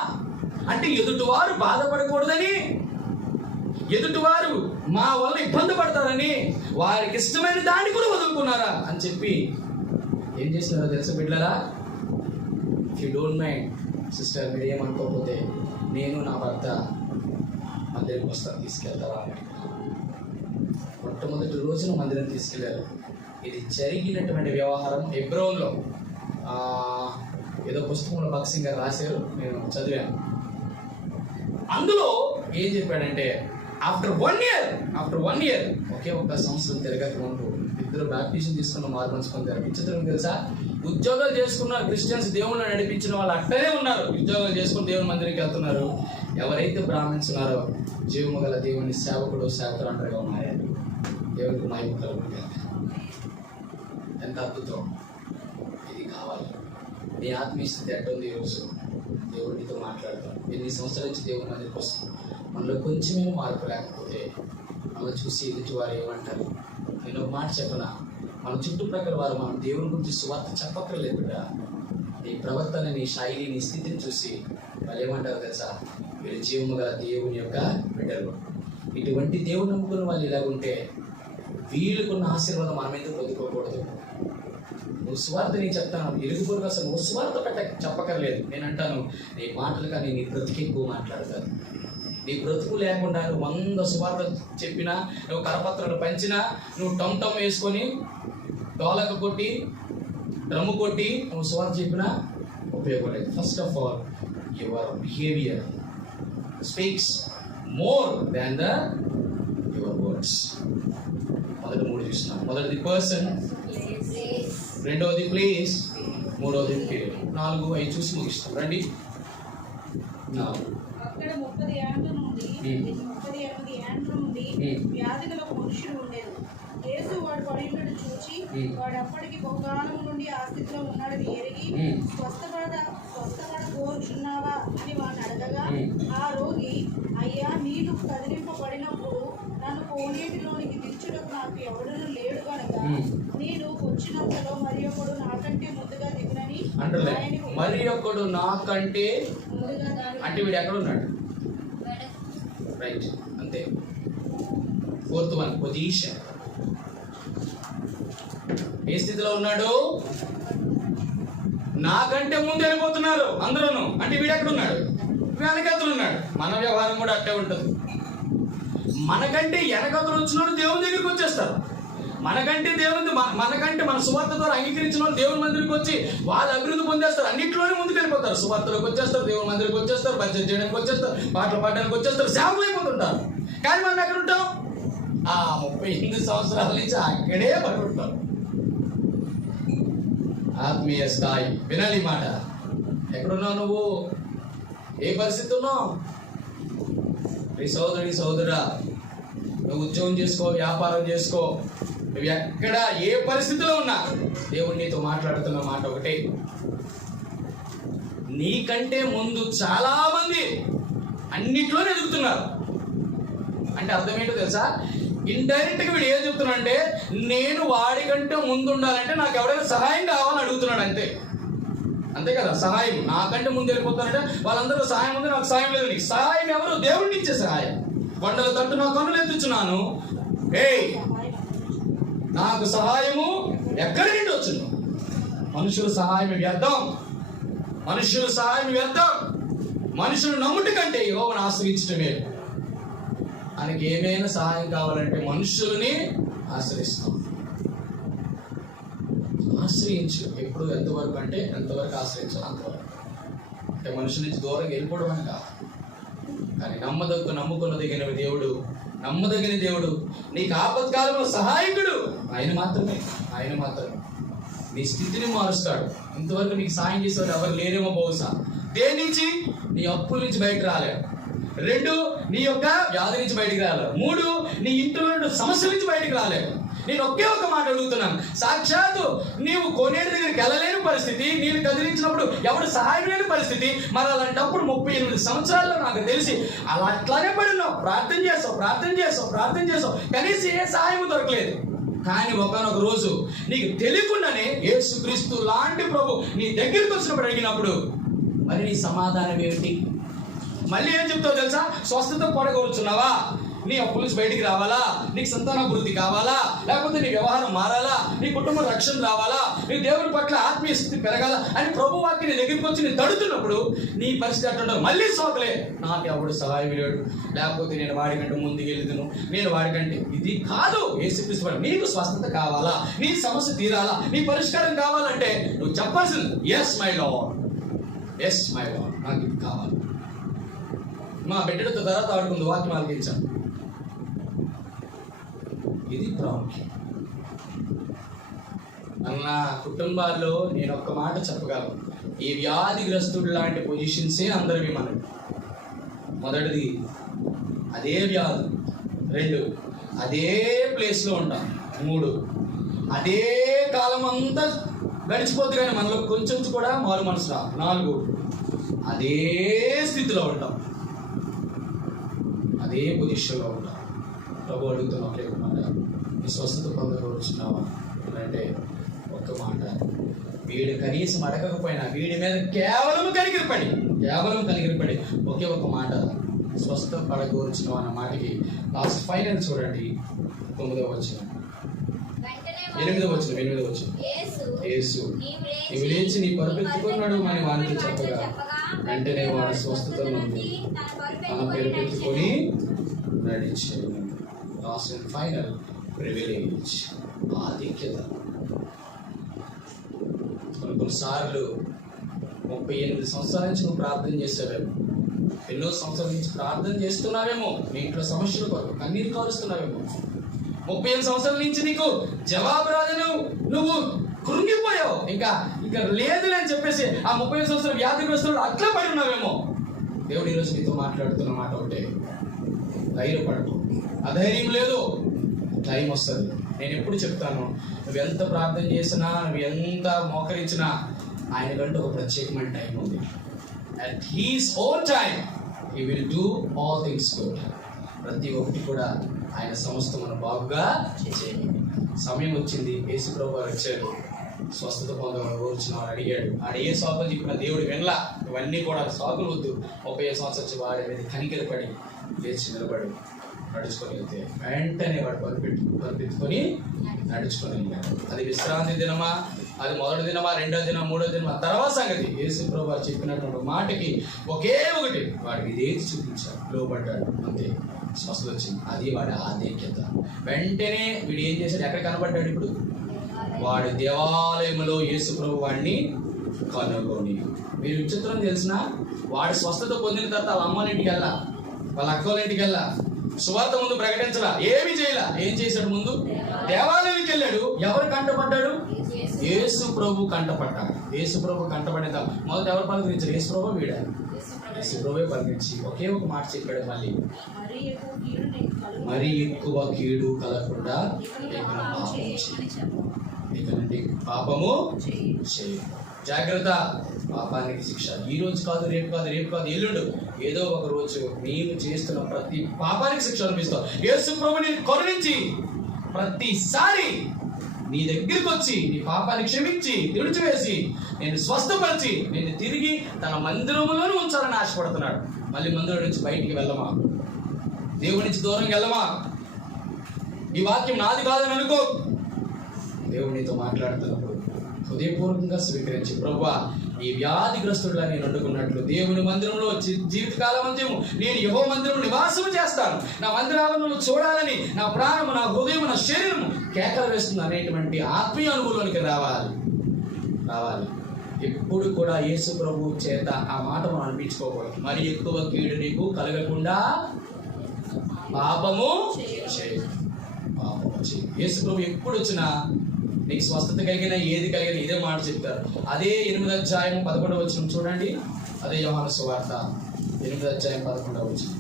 అంటే ఎదుటివారు బాధపడకూడదని, ఎదుటివారు మా వల్ల ఇబ్బంది పడతారని, వారికి ఇష్టమైన దాన్ని కూడా వదులుకున్నారా అని చెప్పి ఏం చేసినారో తెలుసా బిడ్డలారా? If you don't mind sister, మీరు ఏమనుకోకపోతే నేను నా భర్త మందిరం వస్తాను, తీసుకెళ్తారా అని. మొట్టమొదటి రోజున మందిరం తీసుకెళ్లారు. ఇది జరిగినటువంటి వ్యవహారం హెబ్రోన్లో ఏదో పుస్తకంలో భక్సింగ్ గారు రాశారు, నేను చదివాను. అందులో ఏం చెప్పాడంటే ఆఫ్టర్ వన్ ఇయర్ ఒకే ఒక్క సంవత్సరం తిరగక ముందు 2 బాప్టిజం తీసుకున్న మార్మన్స్ పొందారు. విచిత్రం తెలుసా? ఉద్యోగాలు చేసుకున్న క్రిస్టియన్స్ దేవుళ్ళని నడిపించిన వాళ్ళు అట్టనే ఉన్నారు, ఉద్యోగాలు చేసుకుని దేవుని మందిరికి వెళ్తున్నారు. ఎవరైతే బ్రాహ్మణ్స్ ఉన్నారో జీవము గల దేవుని సేవకులు అంటారుగా ఉన్నాయని దేవునికి మహిమ కలుగుతుంది. ఎంత అద్భుతం! ఇది కావాలి. నీ ఆత్మీయ స్థితి ఎట్టుంది ఈరోజు? దేవుడు నీతో మాట్లాడతాం. ఎన్ని సంవత్సరాల నుంచి దేవుని మందిరికి వస్తాం, మనలో కొంచెమే మార్పు లేకపోతే మనల్ని చూసి ఎదుటి వారు ఏమంటారు? నేను ఒక మాట చెప్పనా, మన చుట్టుప్రక్కల వారు మనం దేవుని గురించి సువార్త చెప్పక్కర్లేదు బిడ్డ. నీ ప్రవర్తన, నీ శైలి, నీ స్థితిని చూసి వాళ్ళు ఏమంటారు తెలుసా? వీళ్ళు జీవము గల దేవుని యొక్క బిడ్డలు. ఇటువంటి దేవుని నమ్ముకున్న వాళ్ళు ఇలాగుంటే వీళ్ళకున్న ఆశీర్వాదం మనం ఎందుకు పొందుకోకూడదు? నువ్వు సువార్త నేను చెప్తాను, ఇరుగు పొరుగు అసలు నువ్వు సువార్త చెప్పక్కర్లేదు. నేను అంటాను నీ మాటలు కానీ నీ బ్రతికి ఎక్కువ మాట్లాడతాను. నీ బ్రతుకు లేకుండా నువ్వు 100 సువార్త చెప్పినా, నువ్వు కరపత్రాలు పంచినా, నువ్వు టమ్ వేసుకొని డోలక కొట్టి డ్రమ్ము కొట్టి నువ్వు సువార్త చెప్పినా ఉపయోగపడలేదు. First of all your behaviour speaks more than your words. మొదటి 3 చూస్తున్నాం. మొదటిది పర్సన్, రెండవది ప్లేస్, మూడవది పీరియడ్. 4, 5 చూసి ముగిస్తాం. రండి. 4 అక్కడ 30 ఏండ్ల నుండి వ్యాధి గల ఒక మనుషుడు ఉండేది. యేసు వాడు పడినట్టు చూచి వాడు అప్పటికి బహుకాలం నుండి ఆ స్థితిలో ఉన్నాడని ఎరిగి స్వస్థపడ కోరుచున్నావా అని వాడిని అడగగా ఆ రోగి, అయ్యా నీళ్లు కదిలింపబడినప్పుడు నన్ను కోనేటిలోనికి దించుటకు నాకు ఎవడను లేడు కనుక నేను వచ్చినంతలో మరి ఒకడు నాకంటే ముందుగా దిగునని. మరి ఒకడు నాకంటే అంటే వీడు ఎక్కడ ఉన్నాడు? రైట్, అంతే. 4th one position. ఏ స్థితిలో ఉన్నాడు? నాకంటే ముందు వెళ్ళిపోతున్నారు అందరూను. అంటే వీడు ఎక్కడున్నాడు? వెనకతలు ఉన్నాడు. మన వ్యవహారం కూడా అట్టే ఉంటుంది. మనకంటే వెనకతలు వచ్చినోడు దేవుని దగ్గరికి వచ్చేస్తారు. మనకంటే మన సువార్త ద్వారా అంగీకరించిన వాళ్ళు దేవుని మందిరికి వచ్చి వాళ్ళు అభివృద్ధి పొందేస్తారు. అన్నింటిలోనే ముందుకు వెళ్ళిపోతారు. సువార్తలోకి వచ్చేస్తారు, దేవుని మందిరికి వచ్చేస్తారు, పరిచయం చేయడానికి వచ్చేస్తారు, పాటలు పాడడానికి వచ్చేస్తారు, సేవలు అయిపోతుంటారు. కానీ మనం ఎక్కడ ఉంటాం? 38 సంవత్సరాల నుంచి అక్కడే పడుకుంటాం. ఆత్మీయ స్థాయి వినాలి మాట. ఎక్కడున్నావు నువ్వు? ఏ పరిస్థితి ఉన్నావు? నీ సోదరుడా, నువ్వు ఉద్యోగం చేసుకో, వ్యాపారం చేసుకో, నువ్వు ఎక్కడ ఏ పరిస్థితిలో ఉన్నా దేవుడు నీతో మాట్లాడుతున్న మాట ఒకటే, నీకంటే ముందు చాలా మంది అన్నిట్లోనే ఎదుగుతున్నారు. అంటే అర్థం ఏంటో తెలుసా? ఇండైరెక్ట్గా వీడు ఏం చెప్తున్నాడు అంటే, నేను వాడికంటే ముందు ఉండాలంటే నాకు ఎవరైనా సహాయం కావాలని అడుగుతున్నాడు. అంతే కదా? సహాయం నాకంటే ముందు వెళ్ళిపోతానంటే వాళ్ళందరూ సహాయం ఉంది, నాకు సహాయం లేదు. నీకు సహాయం ఎవరు? దేవుడిని ఇచ్చే సహాయం. కొండల తట్టు నా కన్నులు ఎత్తుచున్నాను, నాకు సహాయము ఎక్కడి నుండి వచ్చింది? మనుషుల సహాయం వ్యర్థం, మనుషుల సహాయం వ్యర్థం. మనుషులు నమ్ముట కంటే యెహోవాను ఆశ్రయించటమే. ఆయనకి ఏమైనా సహాయం కావాలంటే మనుషులని ఆశ్రయిస్తాం. ఆశ్రయించు. ఎప్పుడు ఎంతవరకు అంటే ఎంతవరకు ఆశ్రయించాలి అంతవరకు. అంటే మనుషుల నుంచి దూరంగా వెళ్ళిపోవడం అని కాదు. కానీ నమ్మదగిన దేవుడు, నమ్మదగిన దేవుడు, నీకు ఆపత్కాలంలో సహాయకుడు ఆయన మాత్రమే. నీ స్థితిని మారుస్తాడు. ఇంతవరకు నీకు సాయం చేసేవాడు ఎవరు లేరేమో బహుశా. దేని నుంచి? నీ అప్పుల నుంచి బయటకు రాలేవు. 2, నీ యొక్క వ్యాధి నుంచి బయటికి రాలేవు. 3, నీ ఇంట్లో సమస్యల నుంచి బయటికి రాలేవు. నేను ఒకే ఒక మాట అడుగుతున్నాను. సాక్షాత్తు నీవు కోనేరు దగ్గరికి వెళ్ళలేని పరిస్థితి, నేను కదిలించినప్పుడు ఎవరు సహాయం లేని పరిస్థితి, మరి అలాంటప్పుడు 38 సంవత్సరాల్లో నాకు తెలిసి అట్లానే పడినావు. ప్రార్థన చేసావు, కనీసం ఏ సహాయం దొరకలేదు. కానీ ఒకనొక రోజు నీకు తెలియకుండానే యేసుక్రీస్తు లాంటి ప్రభు నీ దగ్గరికి వచ్చినప్పుడు అడిగినప్పుడు మరి నీ సమాధానం ఏమిటి? మళ్ళీ ఏం చెప్తావు తెలుసా? స్వస్థత పడగొరుచున్నావా? నీ అప్పుల నుంచి బయటికి రావాలా? నీకు సంతానాభివృద్ధి కావాలా? లేకపోతే నీ వ్యవహారం మారాలా? నీ కుటుంబ రక్షణ రావాలా? నీ దేవుని పట్ల ఆత్మీయ స్థితి పెరగాల అని ప్రభు వాక్యం నీ దగ్గరికి వచ్చి నేను తడుతున్నప్పుడు నీ పరిస్థితి అట్లా మళ్ళీ సోకలే, నాకు ఎవడు సహాయం లేడు, లేకపోతే నేను వాడికంటే ముందుకు వెళ్తును, నేను వాడికంటే. ఇది కాదు యేసుక్రీస్తు. నీకు స్వస్థత కావాలా? నీ సమస్య తీరాలా? నీ పరిష్కారం కావాలంటే నువ్వు చెప్పాల్సింది ఎస్ మై లార్డ్, నాకు ఇది కావాలి. మా బిడ్డలతో తర్వాత ఆడుకుంది వాక్యం ఆలకించాను. ఇది ప్రాముఖ్యం. అన్న కుటుంబాల్లో నేను ఒక్క మాట చెప్పగలను, ఈ వ్యాధిగ్రస్తుడు లాంటి పొజిషన్సే అందరివి మనకి. మొదటిది అదే వ్యాధి, 2 అదే ప్లేస్లో ఉంటాం, 3 అదే కాలం అంతా గడిచిపోద్ది కానీ మనలో కొంచెం కూడా మారు మనసు రా, 4 అదే స్థితిలో ఉంటాం, అదే పొజిషన్లో ఉంటాం. ప్రభు అడుగుతున్నా ఒకే ఒక మాట, నీ స్వస్థత పొందకొచ్చున్నావా అంటే ఒక్క మాట. వీడు కనీసం అడగకపోయినా వీడి మీద కేవలం కనిగిరిపడి ఒకే ఒక మాట, స్వస్థత పడగోరుచున్నావు అన్న మాటకి లాస్ట్ ఫైనల్ చూడండి, 9వ వచనం, 8వ వచనం. యేసు నీవు లేచి నీ పరుపెత్తుకున్నాడు అని వానికి చెప్పగా వెంటనే వాడు స్వస్థత నుండి తన పరుపెత్తుకొని నడిచాడు. లాస్ట్ అండ్ ఫైనల్ ప్రివిలేజ్, ఆధిక్యత. కొన్నిసార్లు 38 సంవత్సరాల నుంచి నువ్వు ప్రార్థన చేసావేమో, ఎన్నో సంవత్సరాల నుంచి ప్రార్థన చేస్తున్నావేమో, నీ ఇంట్లో సమస్యల కొరకు కన్నీరు కారుస్తున్నావేమో, 35 సంవత్సరాల నుంచి నీకు జవాబు రాదని నువ్వు కృంగిపోయావు, ఇంకా లేదులే అని చెప్పేసి ఆ 35 సంవత్సరాల వ్యాధిగ్రస్తులు అట్లా పడి ఉన్నావేమో. దేవుడు ఈరోజు నీతో మాట్లాడుతున్న మాట ఒకటే, ధైర్యపడకు. అధైర్యం లేదు, టైం వస్తుంది. నేను ఎప్పుడు చెప్తాను, నువ్వు ఎంత ప్రార్థన చేసినా, నువ్వు ఎంత మోకరించినా ఆయనకంటూ ఒక ప్రత్యేకమైన టైం ఉంది. At he's own time he will do all things good. ప్రతి ఒక్కటి కూడా ఆయన సమస్తమును బాగుగా చేయాలి. సమయం వచ్చింది, యేసు ప్రభువు వచ్చాడు, స్వస్థత పొందమని కోరుచున్న వాడు అడిగాడు. ఆడ ఏ సాకులు చెప్పిన దేవుడు వినలా. ఇవన్నీ కూడా సాకులు వద్దు. 35 సంవత్సరాలు వచ్చి వాడి మీద కనికరపడి లేచి నిలబడి నడుచుకొని వెళ్తే వెంటనే వాడు పరుపెత్తుకొని నడుచుకొని వెళ్ళాడు. అది విశ్రాంతి దినమా? అది మొదటి దినమా, రెండో దినం, మూడో దినమా తర్వాత సంగతి. యేసు ప్రభు చెప్పినటువంటి మాటకి ఒకే ఒకటి వాడికి ఇదేది చూపించాడు, లోపడ్డాడు, అంతే స్వస్థత వచ్చింది. అది వాడి ఆధిక్యత. వెంటనే వీడు ఏం చేశాడు, ఎక్కడ కనబడ్డాడు? ఇప్పుడు వాడు దేవాలయంలో యేసు ప్రభు వాడిని కనుగొని. మీరు విచిత్రం తెలిసిన, వాడి స్వస్థత పొందిన తర్వాత వాళ్ళ అమ్మని ఇంటికి వెళ్ళా, వాళ్ళ అక్కల ఇంటికి వెళ్ళా, సువార్త ముందు ప్రకటించలా, ఏమి చేయలా. ఏం చేశాడు? ముందు దేవాలయానికి వెళ్ళాడు. ఎవరు కంటపడ్డాడు? యేసు ప్రభు కంటపడ్డాడు. యేసు ప్రభు కంటపడేదా మొదట ఎవరు పలకరించారు? యేసు ప్రభు వీడా? యేసు ప్రభువే పలికించి ఒకే ఒక మాట చెప్పాడు, మళ్ళీ మరీ ఎక్కువ కీడు కలగకుండా ఇక నుండి పాపము చేయ. జాగ్రత్త, పాపానికి శిక్ష. ఈ రోజు కాదు, రేపు కాదు, రేపు కాదు, ఎల్లుండు, ఏదో ఒక రోజు నీవు చేస్తున్న ప్రతి పాపానికి శిక్ష అనిపిస్తావు. యేసు ప్రభుని కరుణించి ప్రతిసారి నీ దగ్గరికి వచ్చి నీ పాపాన్ని క్షమించి విడిచివేసి నేను స్వస్థపరిచి నేను తిరిగి తన మందిరములోనే ఉంచాలని ఆశపడుతున్నాడు. మళ్ళీ మందిరం నుంచి బయటికి వెళ్ళమా, దేవుడి నుంచి దూరంగా వెళ్ళమా. ఈ వాక్యం నాది కాదని అనుకో. దేవునితో మాట్లాడుతున్నప్పుడు హృదయపూర్వకంగా స్వీకరించి, ప్రభువా ఈ వ్యాధిగ్రస్తుడుగా నేను వండుకున్నట్లు దేవుని మందిరంలో జీవితకాలం అంతేమో నేను యెహోవా మందిరం నివాసము చేస్తాను, నా మందిరాలను చూడాలని నా ప్రాణము, నా హృదయం, నా శరీరము కేకలు వేస్తుంది అనేటువంటి ఆత్మీయ అనుభవంలోనికి రావాలి. ఎప్పుడు కూడా యేసు ప్రభు చేత ఆ మాట మనం అనిపించుకోకూడదు. మరి ఎక్కువ కీడు నీకు కలగకుండా పాపము చేయి. యేసు ప్రభు ఎప్పుడు వచ్చినా నీకు స్వస్థత కలిగిన ఏది కలిగిన ఇదే మాట చెప్తారు. అదే 8వ అధ్యాయం 11వ వచనం చూడండి. అదే యోహాను సువార్త 8వ అధ్యాయం 11వ వచనం.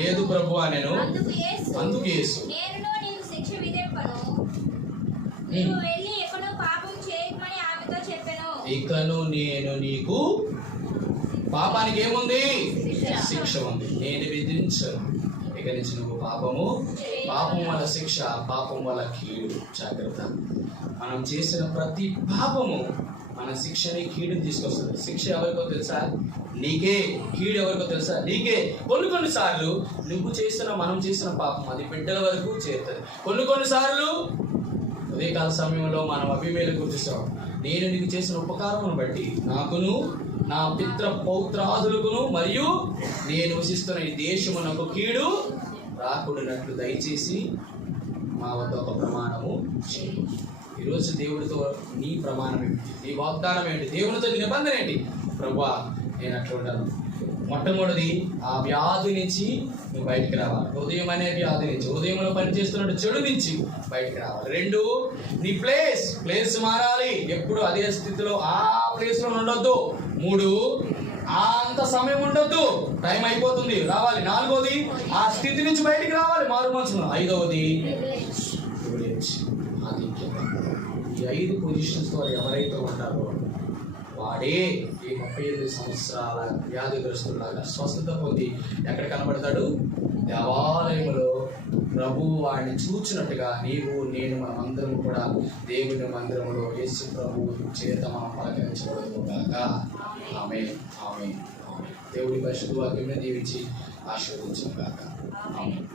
లేదు ప్రభువా నేను. అందుకు యేసు ఇకను నేను నీకు పాపానికి ఏముంది? శిక్ష ఉంది. నేను విధించను. ఇక నుంచి నువ్వు పాపం వల్ల శిక్ష, పాపం వల్ల కీడు. జాగ్రత్త. మనం చేసిన ప్రతి పాపము మన శిక్షని, కీడుని తీసుకొస్తుంది. శిక్ష ఎవరికో తెలుసా? నీకే. కీడు ఎవరికో తెలుసా? నీకే. కొన్నిసార్లు మనం చేసిన పాపం అది బిడ్డల వరకు చేరుతుంది. కొన్నిసార్లు ఉదయకాల సమయంలో మనం అభిమేలు గుర్తిస్తాం. నేను నీకు చేసిన ఉపకారమును బట్టి నాకును నా పిత్ర పౌత్రాదులకును మరియు నేను వసిస్తున్న ఈ దేశమునకు కీడు రాకూడనట్లు దయచేసి మా వద్ద ఒక ప్రమాణము చేయి. ఈరోజు దేవుడితో నీ ప్రమాణం ఏంటి? నీ వాగ్దానం ఏంటి? దేవునితో నీ నిబంధన ఏంటి? ప్రభువా నేను అట్లా ఉంటాను. మొట్టమొదటిది ఆ వ్యాధి నుంచి నువ్వు బయటికి రావాలి. హృదయం అనే వ్యాధి నుంచి, హృదయంలో పనిచేస్తున్న చెడు నుంచి బయటికి రావాలి. 2, నీ ప్లేస్ మారాలి. ఎప్పుడు అదే స్థితిలో ఆ ప్లేస్లో ఉండొద్దు. 3, అంత సమయం ఉండొద్దు, టైం అయిపోతుంది, రావాలి. 4వది ఆ స్థితి నుంచి బయటికి రావాలి, మారు మనసు. 5వది ఆధిక్యత. ఈ 5 పొజిషన్స్ వారు ఎవరైతే ఉంటారో వాడే ఈ 35 సంవత్సరాల వ్యాధిగ్రస్తులాగా స్వస్థత పొంది ఎక్కడ కనబడతాడు? దేవాలయంలో ప్రభువు వాడిని చూచినట్టుగా నీవు నేను మనమందరం కూడా దేవుని మందిరంలో యేసు ప్రభు చేత మనం పలకరించబడదు కాక. ఆమేన్, ఆమేన్, ఆమేన్. దేవుడి పరిశుద్ధ వాక్యం దీవించి ఆశీర్వదించును కాక. ఆమేన్.